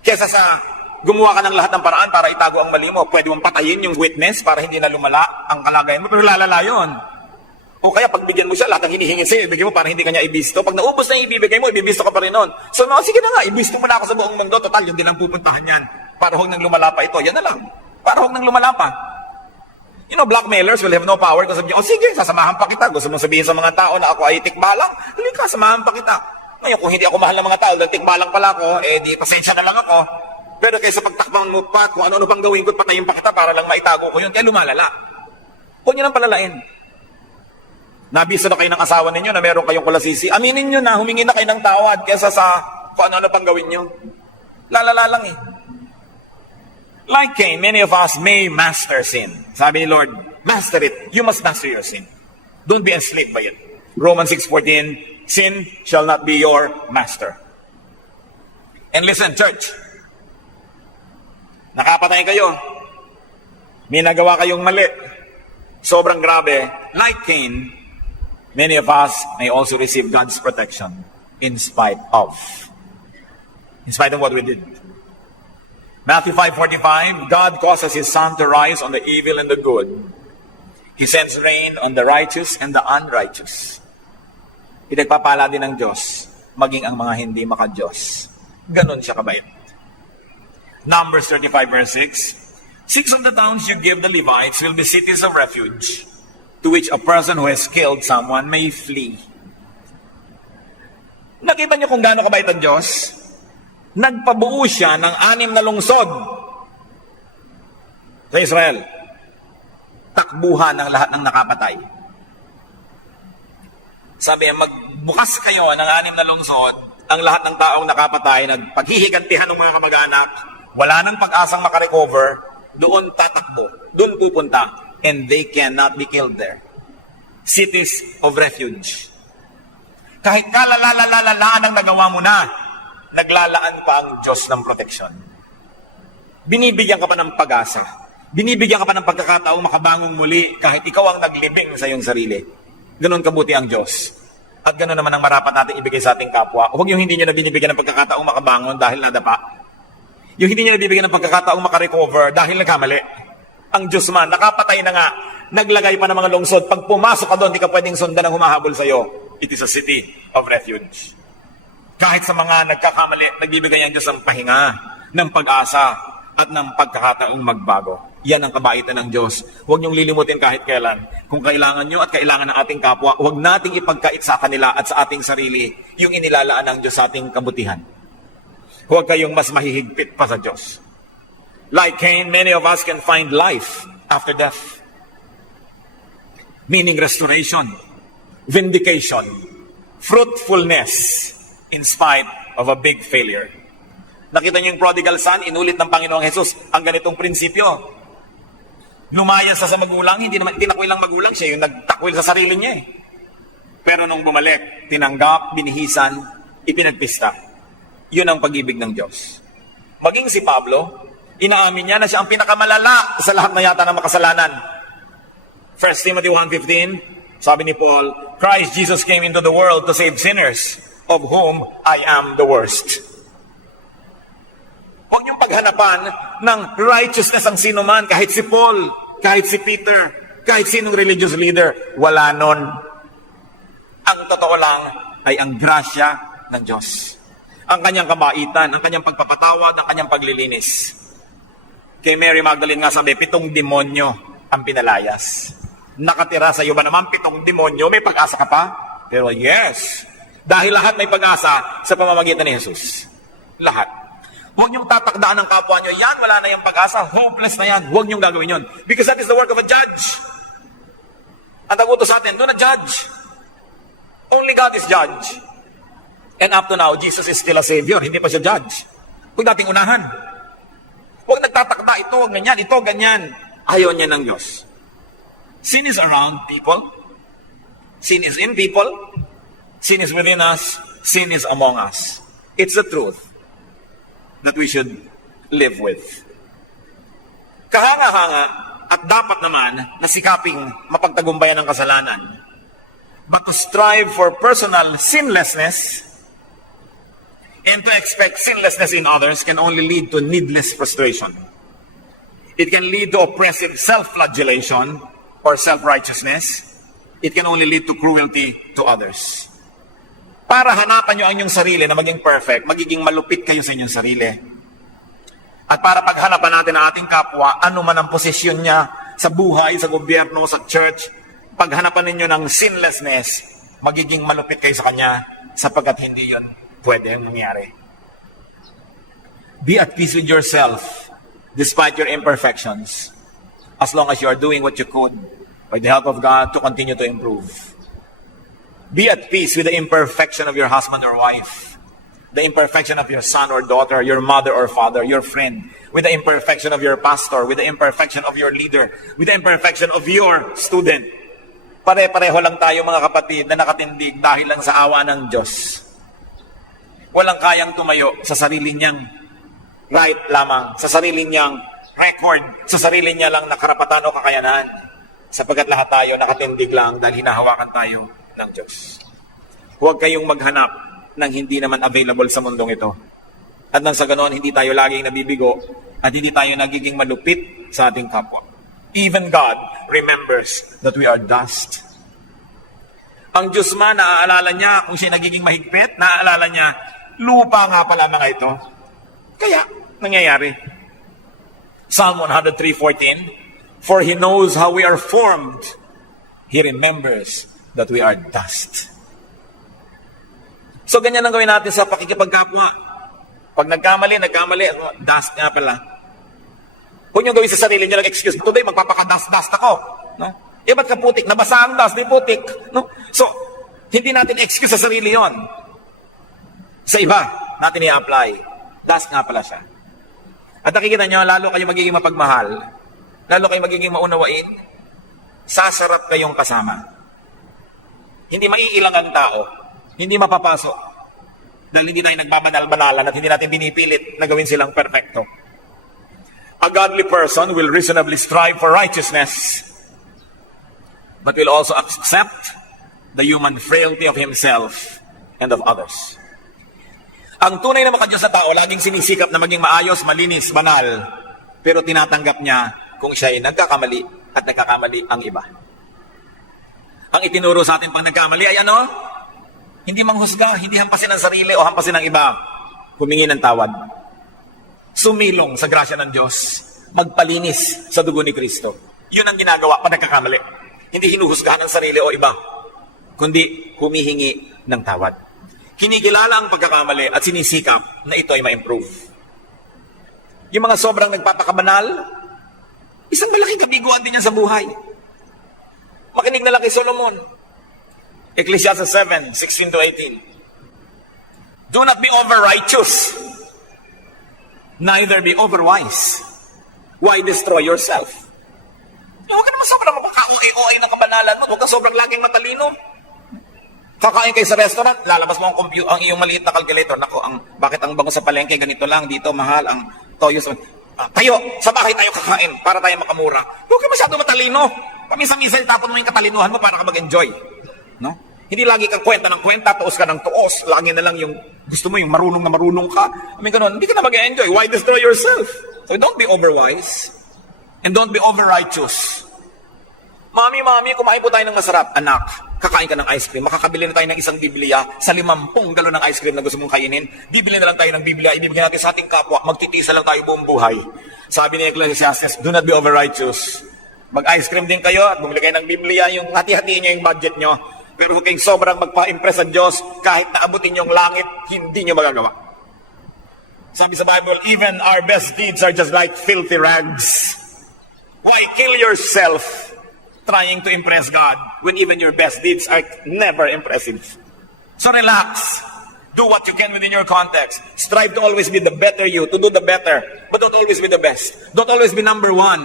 Kesa sa gumawa ka ng lahat ng paraan para itago ang mali mo, pwede mong patayin yung witness para hindi na lumala ang kalagayan mo, pero lalala yun. O kaya pagbigyan mo siya, lahat ng hinihingi sa'yo, ibigay mo para hindi kanya ibisto. Pag naubos na yung ibibigay mo, ibibisto ka pa rin nun. So sige na nga, ibisto mo na ako sa buong mundo, total, yun din lang pupuntahan yan. Para huwag nang lumala pa ito, yan na lang. Para huwag nang lumala pa. Blackmailers will have no power to sabihin, sige, sasamahan pa kita. Gusto mong sabihin sa mga tao na ako ay tikbalang? Halika, samahan pa kita. Ngayon, kung hindi ako mahal ng mga tao, dahil tikbalang pala ako, di pasensya na lang ako. Pero kaysa pagtakbang mo pa, kung ano-ano pang gawin ko, patayin pa kita para lang maitago ko yun, kaya lumalala. Huwag nyo nang palalain. Nabiso na kayo ng asawa ninyo na meron kayong kulasisi, aminin nyo na, humingi na kayo ng tawad kaysa sa kung ano-ano pang gawin nyo. Lalala lang Like Cain, many of us may master sin. Sabi ni Lord, master it. You must master your sin. Don't be enslaved by it. Romans 6:14, sin shall not be your master. And listen, church, nakapatay kayo. May nagawa kayong mali. Sobrang grabe. Like Cain, many of us may also receive God's protection in spite of what we did. Matthew 5:45, God causes His sun to rise on the evil and the good. He sends rain on the righteous and the unrighteous. Pinagpapala din ng Diyos, maging ang mga hindi maka-Diyos. Ganon siya kabait. Numbers 35 verse 6, 6 of the towns you give the Levites will be cities of refuge, to which a person who has killed someone may flee. Nakita niyo kung gaano kabait ang Diyos? Nagpabuo siya ng 6 na lungsod sa Israel. Takbuhan ng lahat ng nakapatay. Sabi niya, magbukas kayo ng 6 na lungsod, ang lahat ng taong nakapatay, nagpaghihigantihan ng mga kamag-anak, wala nang pag-asang makarecover, doon tatakbo, doon pupunta, and they cannot be killed there. Cities of refuge. Kahit kalalalaan ang nagawa mo na, naglalaan pa ang Diyos ng protection. Binibigyan ka pa ng pag-asa. Binibigyan ka pa ng pagkakataong makabangong muli kahit ikaw ang naglibing sa iyong sarili. Ganon kabuti ang Diyos. At gano'n naman ang marapat natin ibigay sa ating kapwa. Huwag yung hindi nyo na binibigyan ng pagkakataong makabangon dahil nadapa. Yung hindi nyo na bibigyan ng pagkakataong makarecover dahil nagkamali. Ang Diyos man, nakapatay na nga, naglagay pa ng mga lungsod. Pag pumasok ka doon, di ka pwedeng sundan ang humahabol sa'yo. It is a city of refuge. Kahit sa mga nagkakamali, nagbibigay ang Diyos ng pahinga, ng pag-asa, at ng pagkakataong magbago. Yan ang kabaitan ng Diyos. Huwag niyong lilimutin kahit kailan. Kung kailangan nyo at kailangan ng ating kapwa, huwag nating ipagkait sa kanila at sa ating sarili yung inilalaan ng Diyos sa ating kabutihan. Huwag kayong mas mahihigpit pa sa Diyos. Like Cain, many of us can find life after death. Meaning restoration, vindication, fruitfulness in spite of a big failure. Nakita niyo yung prodigal son, inulit ng Panginoong Jesus ang ganitong prinsipyo. Lumayas sa magulang, hindi naman tinakwil ang magulang, siya yung nagtakwil sa sarili niya eh. Pero nung bumalik, tinanggap, binihisan, ipinagpista. Yun ang pag-ibig ng Diyos. Maging si Pablo, inaamin niya na siya ang pinakamalala sa lahat na yata ng makasalanan. 1 Timothy 1:15, sabi ni Paul, Christ Jesus came into the world to save sinners, of whom I am the worst. Huwag niyong paghanapan ng righteousness ang sino man, kahit si Paul, kahit si Peter, kahit sinong religious leader, wala nun. Ang totoo lang ay ang grasya ng Diyos. Ang kanyang kabaitan, ang kanyang pagpapatawad, ang kanyang paglilinis. Kay Mary Magdalene nga sabi, 7 demonyo ang pinalayas. Nakatira sa iyo ba naman 7 demonyo? May pag-asa ka pa? Pero yes, dahil lahat may pag-asa sa pamamagitan ni Jesus. Lahat. Huwag niyong tatakdaan ng kapwa niyo, yan, wala na yung pag-asa, hopeless na yan. Huwag niyong gagawin yun. Because that is the work of a judge. Ang tagutos sa atin, do not judge. Only God is judge. And up to now, Jesus is still a Savior. Hindi pa siya judge. Huwag nating unahan. Huwag nagtatakda, ito, ganyan, ito, ganyan. Ayaw niya ng Diyos. Sin is around people. Sin is in people. Sin is within us. Sin is among us. It's the truth that we should live with. Kahanga-hanga at dapat naman na sikaping mapagtagumpayan ng kasalanan. But to strive for personal sinlessness and to expect sinlessness in others can only lead to needless frustration. It can lead to oppressive self-flagellation or self-righteousness. It can only lead to cruelty to others. Para hanapan nyo ang inyong sarili na maging perfect, magiging malupit kayo sa inyong sarili. At para paghanapan natin ang ating kapwa, ano man ang posisyon niya sa buhay, sa gobyerno, sa church, paghanapan ninyo ng sinlessness, magiging malupit kayo sa kanya sapagkat hindi yun pwedeng mangyari. Be at peace with yourself despite your imperfections, as long as you are doing what you could by the help of God to continue to improve. Be at peace with the imperfection of your husband or wife, the imperfection of your son or daughter, your mother or father, your friend, with the imperfection of your pastor, with the imperfection of your leader, with the imperfection of your student. Pare-pareho lang tayo mga kapatid na nakatindig dahil lang sa awa ng Diyos. Walang kayang tumayo sa sarili niyang right lamang, sa sarili niyang record, sa sarili niya lang na karapatan o kakayanan. Sapagkat lahat tayo nakatindig lang dahil hinahawakan tayo ng Diyos. Huwag kayong maghanap ng hindi naman available sa mundong ito. At nang sa ganoon, hindi tayo laging nabibigo at hindi tayo nagiging malupit sa ating kapwa. Even God remembers that we are dust. Ang Diyos man, naaalala niya kung siya nagiging mahigpit, naaalala niya, lupa nga pala mga ito. Kaya, nangyayari. Psalm 103:14, for He knows how we are formed. He remembers that we are dust. So, ganyan ang gawin natin sa pakikipagkapwa. Pag nagkamali, dust nga pala. Huwag nyo gawin sa sarili nyo lang excuse. Today, magpapaka-dust ako. No? Eh, ba't ka putik? Nabasa ang dust, di putik. No? So, hindi natin excuse sa sarili yon. Sa iba, natin i-apply. Dust nga pala siya. At nakikita nyo, lalo kayo magiging mapagmahal, lalo kayo magiging maunawain, sasarap kayong kasama. Hindi maiilang ang tao. Hindi mapapasok. Dahil hindi tayo nagbabanal-banalan at hindi natin binipilit na gawin silang perfecto. A godly person will reasonably strive for righteousness, but will also accept the human frailty of himself and of others. Ang tunay na makadiyos na tao, laging sinisikap na maging maayos, malinis, banal, pero tinatanggap niya kung siya ay nagkakamali at nagkakamali ang iba. Ang itinuro sa atin pag nagkamali ay ano? Hindi manghusga, hindi hampasin ang sarili o hampasin ang iba. Humingi ng tawad. Sumilong sa grasya ng Diyos. Magpalinis sa dugo ni Kristo. Yun ang ginagawa pag nagkakamali. Hindi hinuhusgahan ang sarili o iba, kundi humihingi ng tawad. Kinikilala ang pagkakamali at sinisikap na ito ay ma-improve. Yung mga sobrang nagpapakabanal, isang malaking kabiguan din yan sa buhay. Makinig na lang kay Solomon. Ecclesiastes 7:16-18. Do not be over-righteous, neither be over-wise. Why destroy yourself? Huwag ka naman sobrang mapaka-OA ng kabanalan mo. Huwag ka sobrang laging matalino. Kakain kayo sa restaurant, lalabas mo ang iyong maliit na calculator. Naku, bakit ang bango sa palengke, ganito lang, dito mahal, ang toyo. Tayo, sa bahay tayo kakain para tayo makamura. Huwag ka masyado matalino. Paminsan-minsan tapon mo yung katalinuhan mo para ka mag-enjoy. No? Hindi lagi kang kwenta ng kwenta, tuos ka ng tuos. Lagi na lang yung gusto mo, yung marunong na marunong ka. Ganun, hindi ka na mag-enjoy. Why destroy yourself? So don't be overwise. And don't be over-righteous. Mami, kumain po tayo ng masarap. Anak, kakain ka ng ice cream. Makakabili na tayo ng isang Biblia sa 50 galon ng ice cream na gusto mong kainin. Bibili na lang tayo ng Biblia. Ibibigay natin sa ating kapwa. Magtitisa lang tayo buong buhay. Sabi ni Ecclesiastes, do not be over-righteous. Mag-ice cream din kayo at bumili kayo ng Biblia. Yung hati-hatiin nyo yung budget nyo. Pero huwag kayong sobrang magpa-impress sa Diyos. Kahit naabutin yung langit, hindi nyo magagawa. Sabi sa Bible, even our best deeds are just like filthy rags. Why kill yourself trying to impress God when even your best deeds are never impressive? So relax. Do what you can within your context. Strive to always be the better you, to do the better. But don't always be the best. Don't always be number one.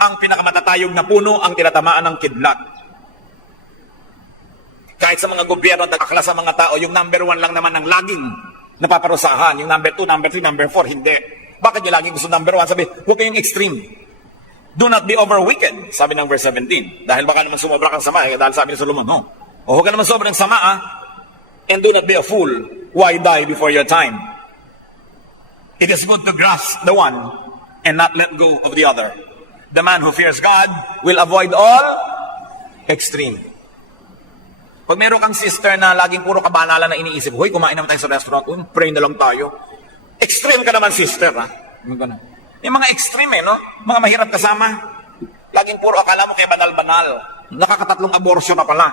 Ang pinakamatatayog na puno ang tinatamaan ng kidlat. Kahit sa mga gobyerno at akla sa mga tao, yung number one lang naman ang laging napaparusahan. Yung number 2, number 3, number 4, hindi. Bakit yung laging gusto number 1? Sabi, huwag kayong extreme. Do not be over wicked, sabi ng verse 17. Dahil baka naman sumobra kang sama, dahil sabi ni Solomon, no. O huwag ka naman sobrang sama, and do not be a fool. Why die before your time? It is good to grasp the one and not let go of the other. The man who fears God will avoid all extreme. Pag meron kang sister na laging puro kabanalan na iniisip, hoy, kumain naman tayo sa restaurant, pray na lang tayo. Extreme ka naman, sister, ha? Yung mga extreme, no? Mga mahirap kasama. Laging puro akala mo kay banal-banal. Nakakatatlong abortion na pala.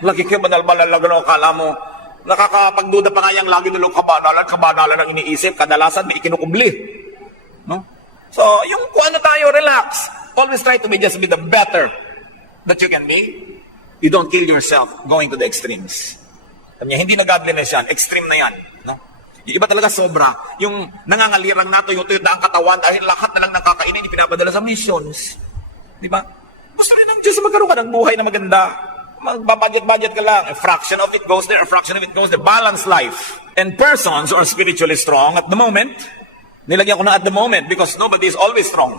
Lagi kay banal-banal lang gano'n akala mo. Nakakapagduda pa nga yung lagi nilang kabanalan ang iniisip. Kadalasan may ikinukubli. No? So, yung kung ano tayo, relax. Always try to be just be the better that you can be. You don't kill yourself going to the extremes. Hindi na godliness yan. Extreme na yan. No? Yung iba talaga sobra. Yung nangangalirang nato, yung tuyod na ang katawan, dahil lahat na lang ng kakainin, ipinapadala sa missions. Di ba? Gusto rin ng Diyos magkaroon ka ng buhay na maganda. Magbabudget-budget ka lang. A fraction of it goes there, a fraction of it goes there. Balanced life. And persons who are spiritually strong at the moment, nilagyan ko na at the moment because nobody is always strong.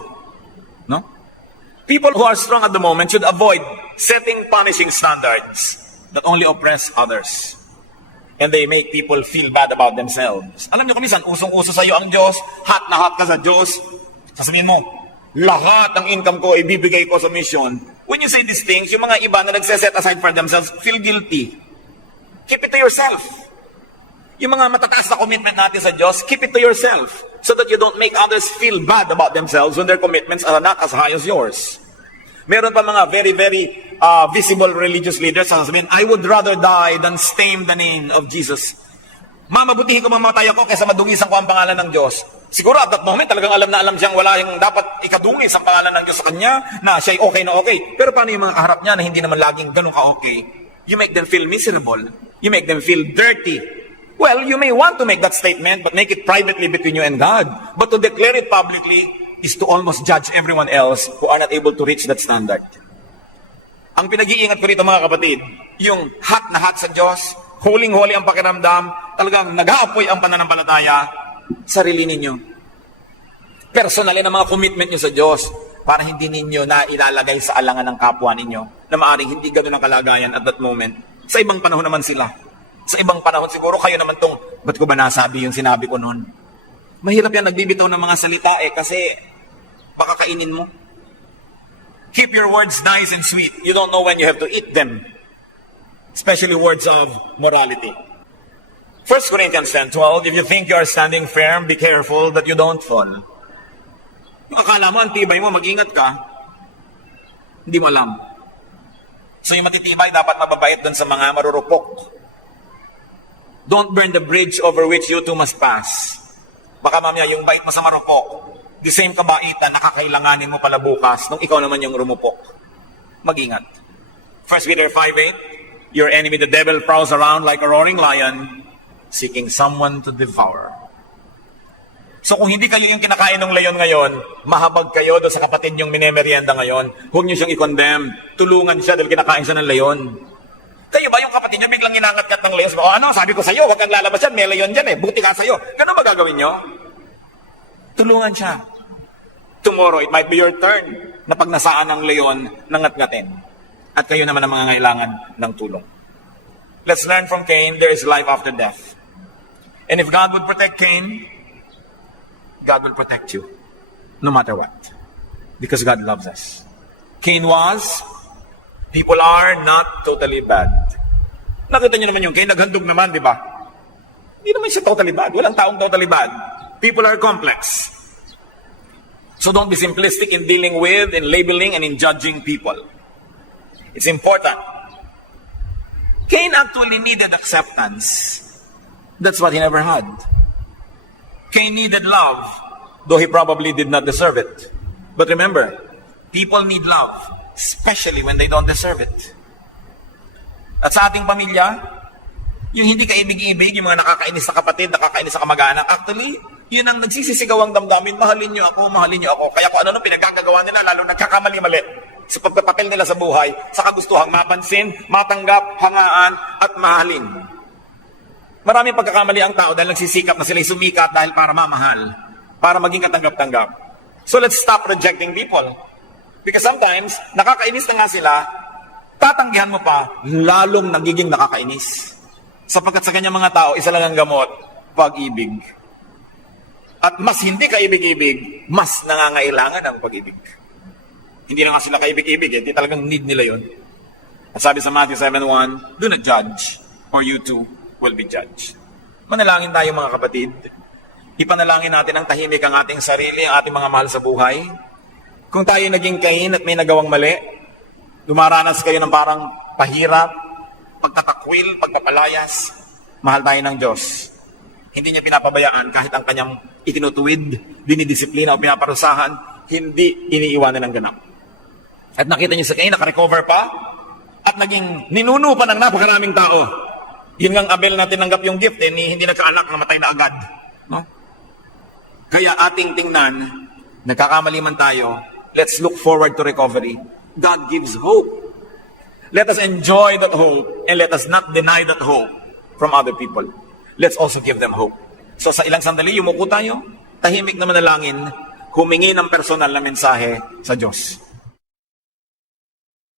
No? People who are strong at the moment should avoid setting punishing standards that only oppress others. And they make people feel bad about themselves. Alam niyo kung minsan, usong-uso sa iyo ang Diyos, hot na hot ka sa Diyos, sasabihin mo, lahat ng income ko ibibigay ko sa mission. When you say these things, yung mga iba na nagse-set aside for themselves, feel guilty. Keep it to yourself. Yung mga matataas na commitment natin sa Diyos, keep it to yourself so that you don't make others feel bad about themselves when their commitments are not as high as yours. Meron pa mga very, very visible religious leaders na sasabihin, I would rather die than stain the name of Jesus. Mamabutihin ko mamatay ako kaysa madungisan ko ang pangalan ng Diyos. Siguro at that moment talagang alam na alam siyang wala yung dapat ikadungis ang pangalan ng Diyos sa kanya, na siya'y okay na okay. Pero paano yung mga kaharap niya na hindi naman laging ganun ka-okay? You make them feel miserable. You make them feel dirty. Well, you may want to make that statement, but make it privately between you and God. But to declare it publicly is to almost judge everyone else who are not able to reach that standard. Ang pinag-iingat ko rito mga kapatid, yung hot na hot sa Diyos, huling-huli ang pakiramdam, talagang nag-aapoy ang pananampalataya, sarili ninyo. Personally na mga commitment nyo sa Diyos para hindi ninyo na ilalagay sa alangan ng kapwa ninyo na maaaring hindi ganun ang kalagayan at that moment. Sa ibang panahon naman sila. Sa ibang panahon siguro kayo naman tong, ba't ko ba nasabi yung sinabi ko noon? Mahirap yan, nagbibitaw ng mga salita kasi baka kainin mo. Keep your words nice and sweet. You don't know when you have to eat them. Especially words of morality. 1 Corinthians 10:12, if you think you are standing firm, be careful that you don't fall. Yung akala mo, ang tibay mo, mag-ingat ka, hindi mo alam. So yung matitibay, dapat mababait dun sa mga marurupok. Don't burn the bridge over which you two must pass. Baka mamaya, yung bait mo sa marupok, the same kabaitan, nakakailanganin mo pala bukas, nung ikaw naman yung rumupok. Mag-ingat. 1 Peter 5:8, your enemy, the devil, prowls around like a roaring lion, seeking someone to devour. So kung hindi kayo yung kinakain ng leon ngayon, mahabag kayo doon sa kapatid yung minemerienda ngayon, huwag niyo siyang i-condemn. Tulungan siya dahil kinakain siya ng leon. Kayo ba yung kapatid niyo biglang inangat-ngat ng leon? O ano, sabi ko sa'yo, huwag kang lalabas yan, may leon dyan eh, buti ka sa'yo. Ganun ba gagawin niyo? Tulungan siya. Tomorrow, it might be your turn na pag nasaan ng leon, nangat-ngatin. At kayo naman ang mga ngailangan ng tulong. Let's learn from Cain, there is life after death. And if God would protect Cain, God will protect you, no matter what. Because God loves us. Cain was, people are not totally bad. Nakita niyo naman yung Cain, naghandog naman, di ba? Hindi naman siya totally bad. Walang taong totally bad. People are complex. So don't be simplistic in dealing with, in labeling, and in judging people. It's important. Cain actually needed acceptance. That's what he never had. Cain needed love, though he probably did not deserve it. But remember, people need love, especially when they don't deserve it. At sa ating pamilya, yung hindi kaibig-ibig, yung mga nakakainis sa kapatid, nakakainis sa kamag-anak, actually, yun ang nagsisisigaw ang damdamin, mahalin niyo ako, mahalin niyo ako. Kaya kung ano pinagkagagawa nila, lalo nagkakamali-mali sa pagpapapel nila sa buhay, sa kagustuhang mapansin, matanggap, hangaan, at mahalin. Maraming pagkakamali ang tao dahil nagsisikap na sila sumikat dahil para mamahal, para maging katanggap-tanggap. So let's stop rejecting people. Because sometimes, nakakainis na nga sila, tatanggihan mo pa, lalong nagiging nakakainis. Sapagkat sa kanyang mga tao, isa lang ang gamot, pag-ibig. At mas hindi kaibig-ibig, mas nangangailangan ang pag-ibig. Hindi lang nga sila kaibig-ibig, hindi talagang need nila yun. At sabi sa Matthew 7:1, do not judge, or you too will be judged. Manalangin tayo mga kapatid. Ipanalangin natin ang tahimik ang ating sarili, ang ating mga mahal sa buhay. Kung tayo naging Cain at may nagawang mali, dumaranas kayo ng parang pahirap, pagtatakwil, pagpapalayas, mahal tayo ng Diyos. Hindi niya pinapabayaan kahit ang kanyang itinutuwid, dinidisiplina o pinaparusahan, hindi iniiwanan ng ganap. At nakita niyo sa Cain, nakarecover pa, at naging ninuno pa ng napakaraming tao. Yun ang Abel na tinanggap yung gift, hindi nagkaanak, namatay na agad. No? Kaya ating tingnan, nagkakamali man tayo, let's look forward to recovery. God gives hope. Let us enjoy that hope, and let us not deny that hope from other people. Let's also give them hope. So sa ilang sandali, yumuko tayo, tahimik na manalangin, humingi ng personal na mensahe sa Diyos.